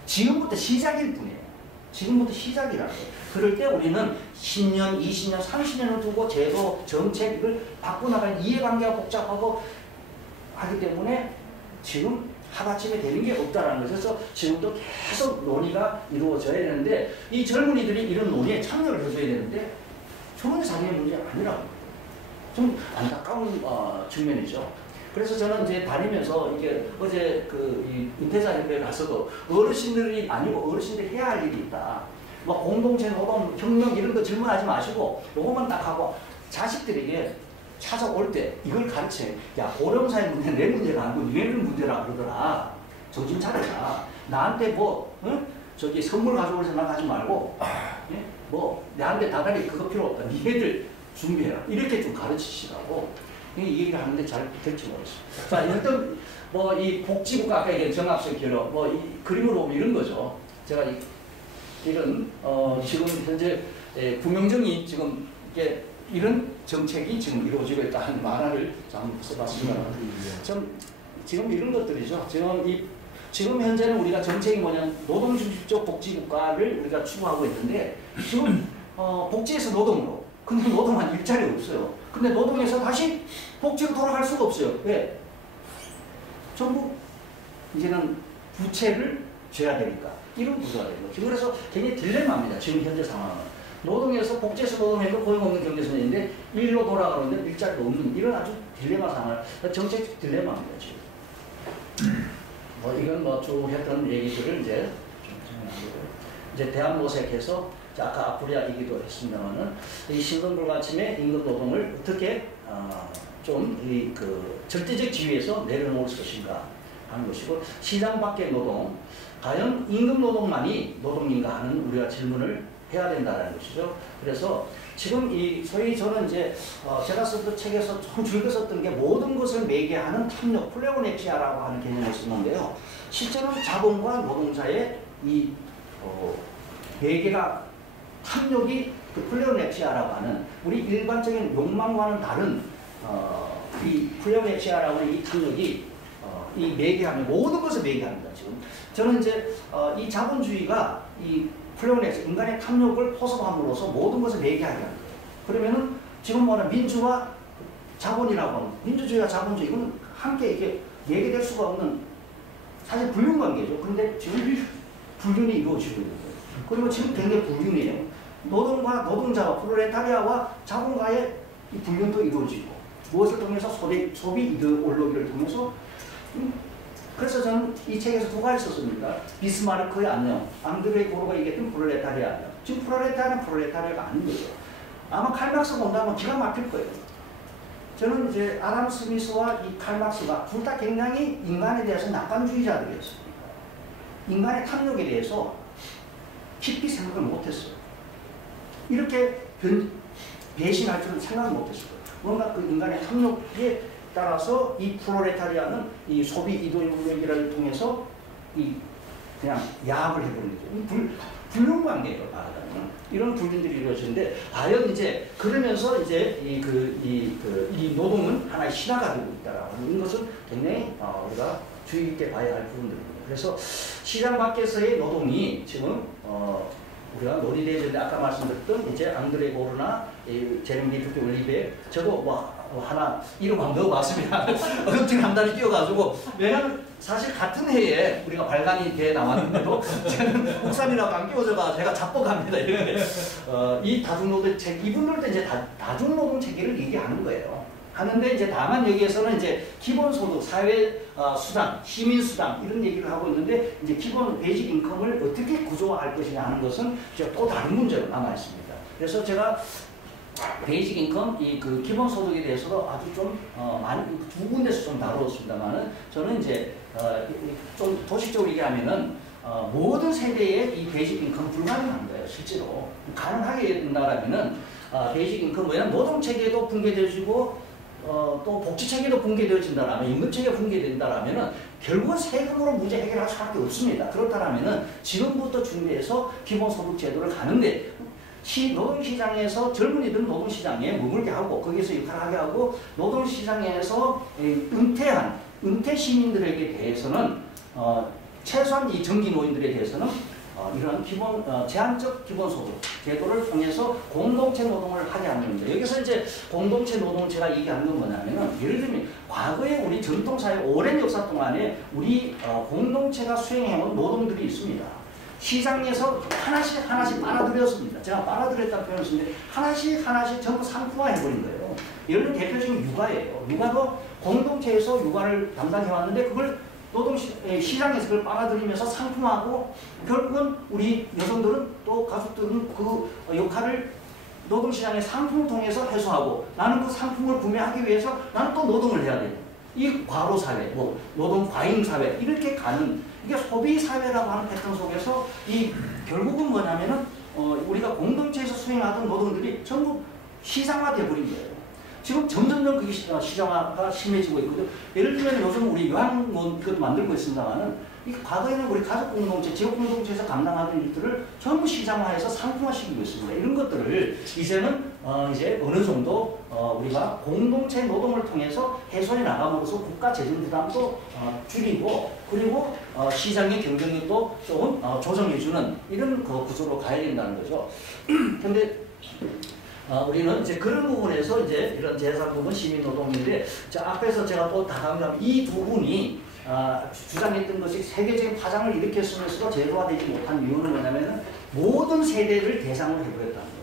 지금부터 시작일 뿐이에요. 지금부터 시작이라는 거예요. 그럴 때 우리는 10년, 20년, 30년을 두고 제도, 정책을 바꿔나가는 이해관계가 복잡하고 하기 때문에 지금 하루아침에 되는 게 없다라는 거죠. 그래서 지금도 계속 논의가 이루어져야 되는데 이 젊은이들이 이런 논의에 참여를 해줘야 되는데 전혀 자기의 문제가 아니라고. 좀 안타까운 측면이죠. 그래서 저는 이제 다니면서 이게 어제 이 인태자 협회에 가서도 어르신들이 아니고 어르신들이 해야 할 일이 있다. 뭐 공동체 노동, 혁명 이런 거 질문하지 마시고 요것만 딱 하고 자식들에게 찾아올 때 이걸 가르쳐요. 야, 고령사의 문제는 내 문제가 아니고 니네들 문제라 그러더라. 정신 차려라. 나한테 저기 선물 가져올 생각하지 말고 예? 내한테 다달이 그거 필요 없다. 니네들 준비해라. 이렇게 좀 가르치시라고 이 얘기를 하는데 잘 될지 모르겠어요. 자, 일단 이 복지국가 아까 얘기한 정합성 결합 이 그림으로 보면 이런 거죠. 제가 이런 지금 현재 구명정이 지금 이게 이런 정책이 지금 이루어지고 있다는 만화를 한번 써봤습니다. 지금 이런 것들이죠. 지금 현재는 우리가 정책이 뭐냐면 노동중심적 복지국가를 우리가 추구하고 있는데 지금 복지에서 노동으로 근데 노동한 일자리 없어요. 근데 노동에서 다시 복지로 돌아갈 수가 없어요. 왜? 전부 이제는 부채를 져야 되니까. 이런 구조가 되는 거죠. 그래서 굉장히 딜레마입니다. 지금 현재 상황은. 노동에서 복지에서 노동해도 고용 없는 경제선인데 일로 돌아가는데 일자리가 없는 이런 아주 딜레마 상황, 정책 딜레마입니다. 지금. 뭐 이건 뭐 쭉 했던 얘기들을 이제 대한모색해서 아까 아프리아 얘기도 했습니다만은 이 신분불가침의 임금 노동을 어떻게 좀 그 절대적 지위에서 내려놓을 것인가 하는 것이고, 시장 밖의 노동, 과연 임금 노동만이 노동인가 하는 우리가 질문을 해야 된다는 것이죠. 그래서 지금 이 소위 저는 이제 제가 썼던 책에서 좀 즐겨 썼던 게 모든 것을 매개하는 탐욕, 플레오네치아라고 하는 개념을 쓰는데요. 실제로는 자본과 노동자의 이 매개가 탐욕이 그 플레오네치아라고 하는 우리 일반적인 욕망과는 다른 이 플레오네치아라고 하는 이 탐욕이 이 매개하는 모든 것을 매개합니다. 지금 저는 이제 이 자본주의가 이 플레오네스 인간의 탐욕을 포섭함으로써 모든 것을 매개하게 하는 거예요. 그러면은 지금 뭐냐 민주와 자본이라고 하는 민주주의와 자본주의 이건 함께 이렇게 매개될 수가 없는 사실 불륜 관계죠. 그런데 지금 불륜이 이루어지고 있는 거예요. 그리고 지금 굉장히 불륜이에요. 노동과 노동자와 프롤레타리아와 자본가의 이 불륜도 이루어지고 무엇을 통해서 소비 이데올로기를 통해서 그래서 저는 이 책에서 두 가지 썼습니다. 비스마르크의 안녕, 앙드레 고로가 얘기했던 프롤레타리아 안녕. 지금 프롤레타리아가 아닌 거죠. 아마 칼막스 본다면 기가 막힐 거예요. 저는 이제 아담 스미스와 이 칼막스가 둘 다 굉장히 인간에 대해서 낙관주의자들이었습니다. 인간의 탐욕에 대해서 깊이 생각을 못했어요. 이렇게 배신할 줄은 생각을 못했을 거예요. 뭔가 그 인간의 탐욕에 따라서 이 프롤레타리아는 이 소비 이데올로기를 통해서 이 그냥 야합을 해버리는 거죠. 불륜 관계예요, 말하자면. 이런 불륜들이 이루어지는데, 과연 이제 그러면서 이제 이 노동은 하나의 신화가 되고 있다라고 하는 것은 굉장히 우리가 주의 깊게 봐야 할 부분들입니다. 그래서 시장 밖에서의 노동이 지금 우리가 논의되는데 아까 말씀드렸던 이제 앙드레 고르나 제레미 리프트 올리베 저도 뭐 하나 이름 한번 넣어봤습니다. 어떻게 한 달이 뛰어가지고 왜냐면 사실 같은 해에 우리가 발간이 돼 나왔는데도 저는 목사님이라고 안 끼워져가 제가 잡복합니다. 이런데 이 다중노동 책 이분들도 이제 다중노동 체계를 얘기하는 거예요. 하는데 이제 다만 여기에서는 이제 기본소득, 사회 수당, 시민 수당 이런 얘기를 하고 있는데 이제 기본 베이직 인컴을 어떻게 구조화할 것이냐 하는 것은 이제 또 다른 문제로 남아 있습니다. 그래서 제가 베이직 인컴, 그 기본 소득에 대해서도 아주 좀 많이 두 군데서 좀 다루었습니다만은 저는 이제 좀 도식적으로 얘기하면은 모든 세대의 이 베이직 인컴 불가능한 거예요, 실제로. 가능하게 된다라면은 베이직 인컴 뭐냐 노동 체계도 붕괴되어지고 또 복지 체계도 붕괴되어진다라면 임금 체계가 붕괴된다라면은 결국은 세금으로 문제 해결할 수밖에 없습니다. 그렇다라면은 지금부터 준비해서 기본 소득 제도를 가는데 노동시장에서 젊은이들은 노동시장에 머물게 하고 거기서 역할을 하게 하고 노동시장에서 은퇴 시민들에게 대해서는 최소한 이 정기 노인들에 대해서는 이러한 제한적 기본소득 제도를 통해서 공동체 노동을 하게 하는 겁니다. 여기서 이제 공동체 노동을 제가 얘기하는 건 뭐냐면은 예를 들면 과거에 우리 전통사회 오랜 역사 동안에 우리 공동체가 수행해온 노동들이 있습니다. 시장에서 하나씩 빨아들였습니다. 제가 빨아들였다는 표현을 쓰는데 하나씩 전부 상품화해버린 거예요. 예를 들면 대표적인 육아예요. 육아도 공동체에서 육아를 담당해왔는데 그걸 시장에서 그걸 빨아들이면서 상품화하고 결국은 우리 여성들은 또 가족들은 그 역할을 노동시장의 상품을 통해서 해소하고 나는 그 상품을 구매하기 위해서 나는 또 노동을 해야 돼요. 이 과로사회, 노동 과잉사회 이렇게 가는 이게 소비사회라고 하는 패턴 속에서 결국은 뭐냐면은 우리가 공동체에서 수행하던 노동들이 전부 시장화돼 버린 거예요. 지금 점점점 그게 시장화가 심해지고 있거든요. 예를 들면 요즘 우리 요양원 그것도 만들고 있습니다만은 과거에는 우리 가족 공동체, 지역 공동체에서 감당하던 일들을 전부 시장화해서 상품화시키고 있습니다. 이런 것들을 이제는 이제 어느 정도 우리가 공동체 노동을 통해서 해소해 나감으로써 국가 재정 부담도 줄이고 그리고 시장의 경쟁력도 조금 조정해주는 이런 그 구조로 가야 된다는 거죠. 근데 우리는 이제 그런 부분에서 이제 이런 제3부분 시민노동인데, 자, 앞에서 제가 또 다가가면 이 두 분이 주장했던 것이 세계적인 파장을 일으켰으면서도 제도화되지 못한 이유는 뭐냐면은 모든 세대를 대상으로 해버렸다는 거예요.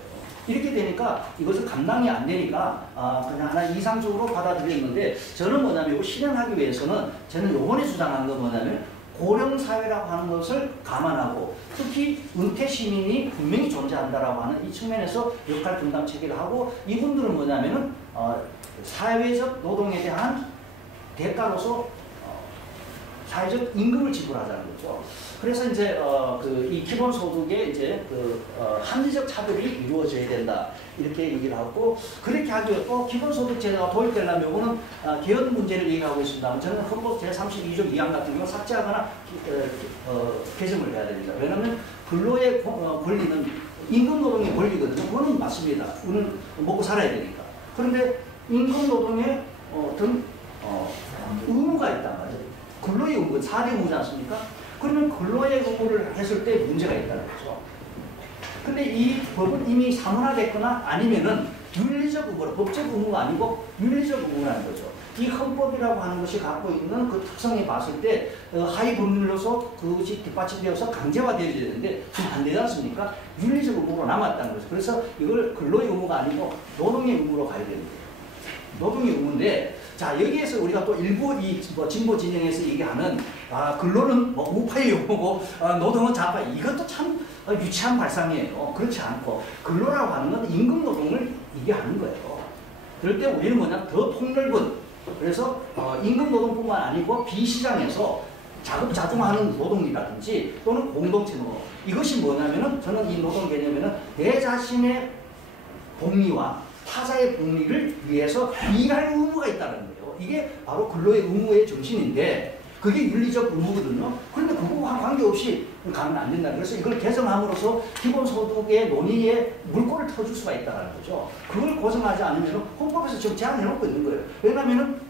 이렇게 되니까 이것을 감당이 안 되니까 그냥 하나 이상적으로 받아들였는데, 저는 뭐냐면 이거 실현하기 위해서는 저는 요번에 주장한 건 뭐냐면 고령사회라고 하는 것을 감안하고 특히 은퇴 시민이 분명히 존재한다라고 하는 이 측면에서 역할 분담 체계를 하고, 이분들은 뭐냐면은 사회적 노동에 대한 대가로서 사회적 임금을 지불하자는 거죠. 그래서 이제 이 기본소득에 이제 합리적 차별이 이루어져야 된다 이렇게 얘기를 하고, 그렇게 하기 위해 또 기본소득 제도가 도입되려면 이거는 개헌 문제를 얘기하고 있습니다. 저는 헌법 제32조 2항 같은 경우 삭제하거나 개정을 해야 됩니다. 왜냐하면 근로의 권리는 임금노동의 권리거든요. 그거는 맞습니다. 우리는 먹고 살아야 되니까. 그런데 임금노동에 어떤 의무가 있단 말이에요. 근로의 의무, 4대 의무지 않습니까? 그러면 근로의 의무를 했을 때 문제가 있다는 거죠. 근데 이 법은 이미 사문화됐거나 아니면은 윤리적 의무, 법적 의무가 아니고 윤리적 의무라는 거죠. 이 헌법이라고 하는 것이 갖고 있는 그 특성에 봤을 때 하위 법률로서 그것이 뒷받침되어서 강제화되어야 되는데 지금 안 되지 않습니까? 윤리적 의무로 남았다는 거죠. 그래서 이걸 근로의 의무가 아니고 노동의 의무로 가야 되는 거예요. 노동의 의무인데, 자, 여기에서 우리가 또 일부 이 진보 진영에서 얘기하는 근로는 우파의 의무고 노동은 좌파, 이것도 참 유치한 발상이에요. 그렇지 않고 근로라고 하는 건 임금 노동을 얘기하는 거예요. 그럴 때 우리는 뭐냐, 더 폭넓은, 그래서 임금 노동뿐만 아니고 비시장에서 자급자족하는 노동이라든지 또는 공동체 노동, 이것이 뭐냐면은 저는 이 노동 개념에는 내 자신의 복리와 타자의 복리를 위해서 일할 의무가 있다는 거예요. 이게 바로 근로의 의무의 정신인데, 그게 윤리적 의무거든요. 그런데 그거와 관계없이 가면 안 된다. 그래서 이걸 개정함으로써 기본소득의 논의에 물꼬를 터줄 수가 있다는 거죠. 그걸 고정하지 않으면 헌법에서 지금 제한해놓고 있는 거예요. 왜냐하면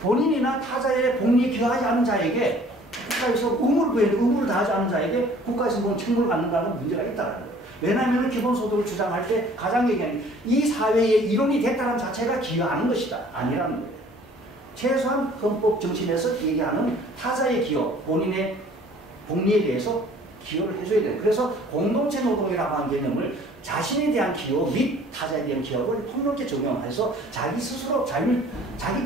본인이나 타자의 복리에 기여하지 않은 자에게 국가에서 의무를 부여했는데 의무를 다하지 않은 자에게 국가에서 뭔 책무를 받는다는 문제가 있다는 거예요. 왜냐하면 기본소득을 주장할 때 가장 얘기하는 이 사회의 이론이 됐다는 자체가 기여하는 것이다. 아니라는 거예요. 최소한 헌법 정신에서 얘기하는 타자의 기여, 본인의 복리에 대해서 기여를 해줘야 돼요. 그래서 공동체 노동이라고 하는 개념을 자신에 대한 기여 및 타자에 대한 기여를 폭넓게 적용해서 자기 스스로 자기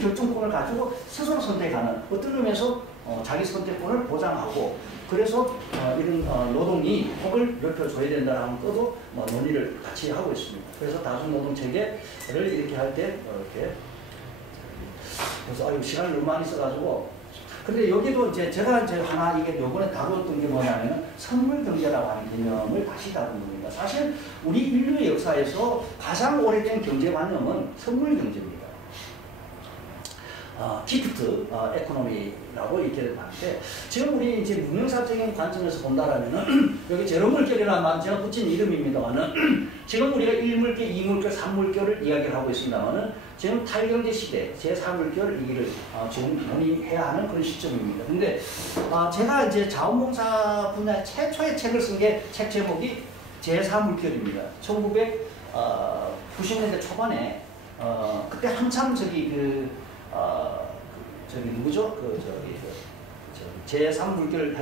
결정권을 가지고 스스로 선택하는 어떤 의미에서 자기 선택권을 보장하고, 그래서 이런 노동이 폭을 넓혀줘야 된다는 것도 논의를 같이 하고 있습니다. 그래서 다중노동 체계를 이렇게 할 때 이렇게, 그래서 시간이 너무 많이 써가지고, 근데 여기도 이제 제가 하나 이게 요번에 다뤘던 게 뭐냐면 선물 경제라고 하는 개념을 다시 다룬 겁니다. 사실 우리 인류의 역사에서 가장 오래된 경제관념은 선물 경제입니다. 기프트 에코노미라고 이렇게 하는데, 지금 우리 이제 문명사적인 관점에서 본다라면은 여기 제로물결이라는 제가 붙인 이름입니다만은 지금 우리가 1물결, 2물결, 3물결을 이야기를 하고 있습니다만은 지금 탈경제 시대 제4물결 얘기를 지금 논의해야 하는 그런 시점입니다. 근데 제가 이제 자원봉사 분야 최초의 책을 쓴 게 책 제목이 제4물결입니다. 1990년대 초반에 그때 한참 누구죠? 제3물결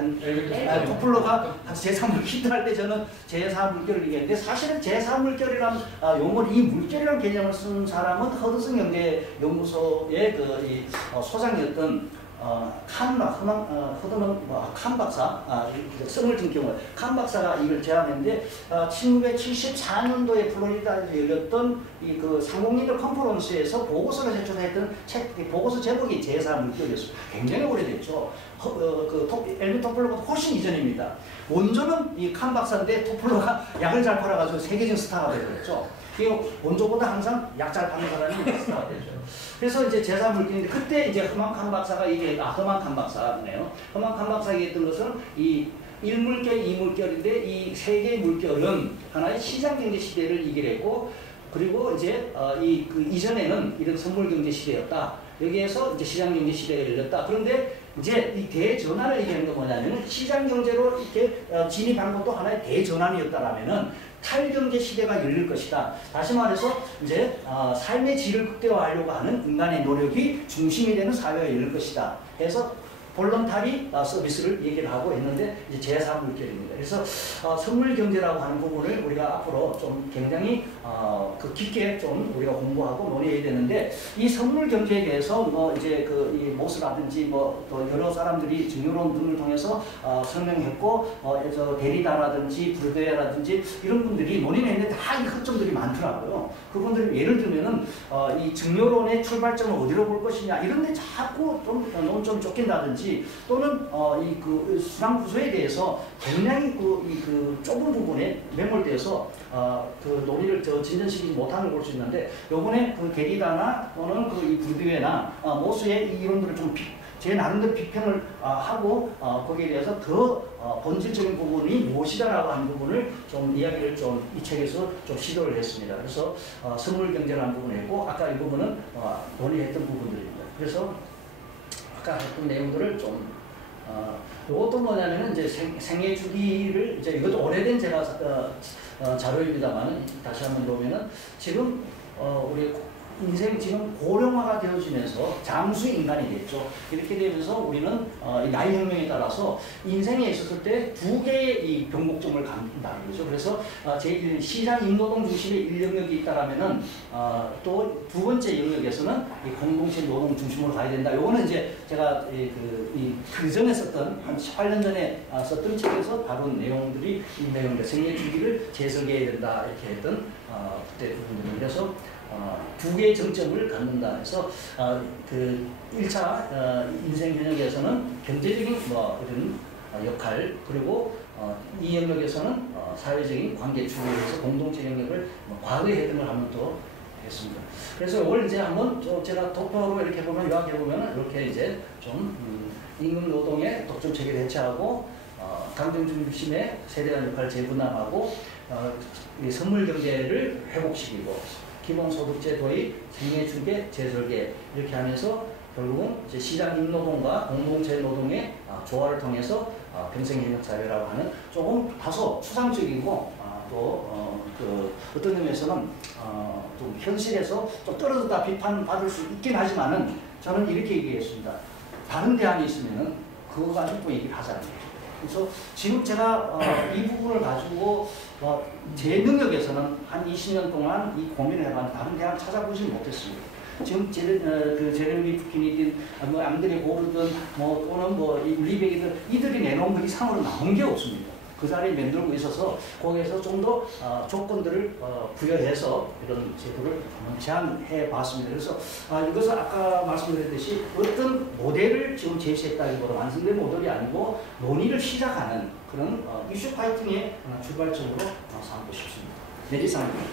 토플러가 제3물결 히트할 때 저는 제4물결을 얘기했는데, 사실은 제4물결이라는 용어를, 이 물결이라는 개념을 쓴 사람은 허드슨 경제연구소의 소장이었던 칸 박사, 썰물진 경우 칸 박사가 이걸 제안했는데, 1974년도에 플로리다에서 열렸던 그 상공인력 컨퍼런스에서 보고서를 제출했던 보고서 제목이 제4물결이었어요. 굉장히 오래됐죠. 엘비 토플러보다 훨씬 이전입니다. 원조는 이 칸 박사인데 토플러가 약을 잘 팔아가지고 세계적인 스타가 되었죠. 원조보다 항상 약 잘 파는 사람이 스타가 되죠. 그래서 이제 제4물결인데, 그때 이제 허만 칸 박사가 허만 칸 박사네요. 허만 칸 박사가 얘기했던 것은 이 1물결, 2물결인데 이 세 개의 물결은 하나의 시장경제 시대를 이기랬고, 그리고 이제 그 이전에는 이런 선물경제 시대였다. 여기에서 이제 시장경제 시대가 열렸다. 그런데 이제 이 대전환을 얘기하는 건 뭐냐면 시장 경제로 이렇게 진입한 것도 하나의 대전환이었다라면은 탈경제 시대가 열릴 것이다. 다시 말해서 이제 삶의 질을 극대화하려고 하는 인간의 노력이 중심이 되는 사회가 열릴 것이다. 그래서 볼런타리 서비스를 얘기를 하고 있는데 이제 제3물결입니다. 그래서 선물 경제라고 하는 부분을 우리가 앞으로 좀 굉장히 그 깊게 좀 우리가 공부하고 논의해야 되는데 이 선물 경제에 대해서 뭐 이제 그 이 모스라든지 뭐 또 여러 사람들이 증여론 등을 통해서 설명했고 데리다라든지 브르데라든지 이런 분들이 논의를 했는데 다 이 허점들이 많더라고요. 그분들 예를 들면은 이 증여론의 출발점을 어디로 볼 것이냐 이런데 자꾸 좀 논점 쫓긴다든지 또는 이 그 순환 구조에 대해서 굉장히 그 좁은 부분에 매몰돼서 그 논의를 진전시키지 못하는 걸 볼 수 있는데 요번에 그 게리다나 또는 그 이 브르디웨나 모스의 이 이론들을 좀 제 나름대로 비평을 하고 거기에 대해서 더 본질적인 부분이 무엇이다라고 하는 부분을 좀 이야기를 좀 이 책에서 좀 시도를 했습니다. 그래서 선물 경제라는 부분을 했고 아까 이 부분은 논의했던 부분들입니다. 그래서 아까 했던 내용들을 좀 이것도 뭐냐면은 이제 생애 주기를 이제 이것도 오래된 제가 자료입니다만은 다시 한번 보면은 지금 우리 인생 지금 고령화가 되어지면서 잠수 인간이 됐죠. 이렇게 되면서 우리는 이 나이 혁명에 따라서 인생에 있었을 때 두 개의 이 변곡점을 갖는다는 거죠. 그래서 제1 시장 인노동 중심의 일 영역이 있다라면은 또 두 번째 영역에서는 이 공동체 노동 중심으로 가야 된다. 요거는 이제 제가 그 전에 썼던 한 18년 전에 썼던 책에서 다룬 내용들이 이 내용들 생애 주기를 재설계해야 된다 이렇게 했던 그때 부분들. 그래서 두 개의 정점을 갖는다 해서 그 1차 인생 현역에서는 경제적인 뭐 이런 역할 그리고 이 영역에서는 사회적인 관계 추구에서 공동체 영역을 과거에 했던 걸 한번 또 했습니다. 그래서 이걸 이제 한번 제가 도표로 이렇게 보면 요약해 보면 이렇게 이제 좀 임금 노동의 독점 체계를 해체하고 강정중 중심의 세대간 역할을 재분할하고 이 선물 경제를 회복시키고 기본소득제 도입, 생애주기 재설계 이렇게 하면서 결국은 이제 시장 인노동과 공동체 노동의 조화를 통해서 평생협력 사회라고 하는 조금 다소 추상적이고 또 그 어떤 의미에서는 좀 현실에서 좀 떨어졌다 비판받을 수 있긴 하지만은 저는 이렇게 얘기했습니다. 다른 대안이 있으면은 그거 가지고 얘기를 하자는 거예요. 그래서 지금 제가 이 부분을 가지고 제 능력에서는 한 20년 동안 이 고민을 해봤는데 다른 대안을 찾아보지 못했습니다. 지금 그 제레미 푸킨이든 뭐 앙드레 고르든 뭐 또는 뭐 리백이든 이들이 내놓은 그 이상으로 나온 게 없습니다. 그 자리에 만들고 있어서 거기에서 좀 더 조건들을 부여해서 이런 제도를 한번 제안해 봤습니다. 그래서 이것은 아까 말씀드렸듯이 어떤 모델을 지금 제시했다기보다 완성된 모델이 아니고 논의를 시작하는 그런 이슈 파이팅의 출발점으로 삼고 싶습니다. 내지상입니다.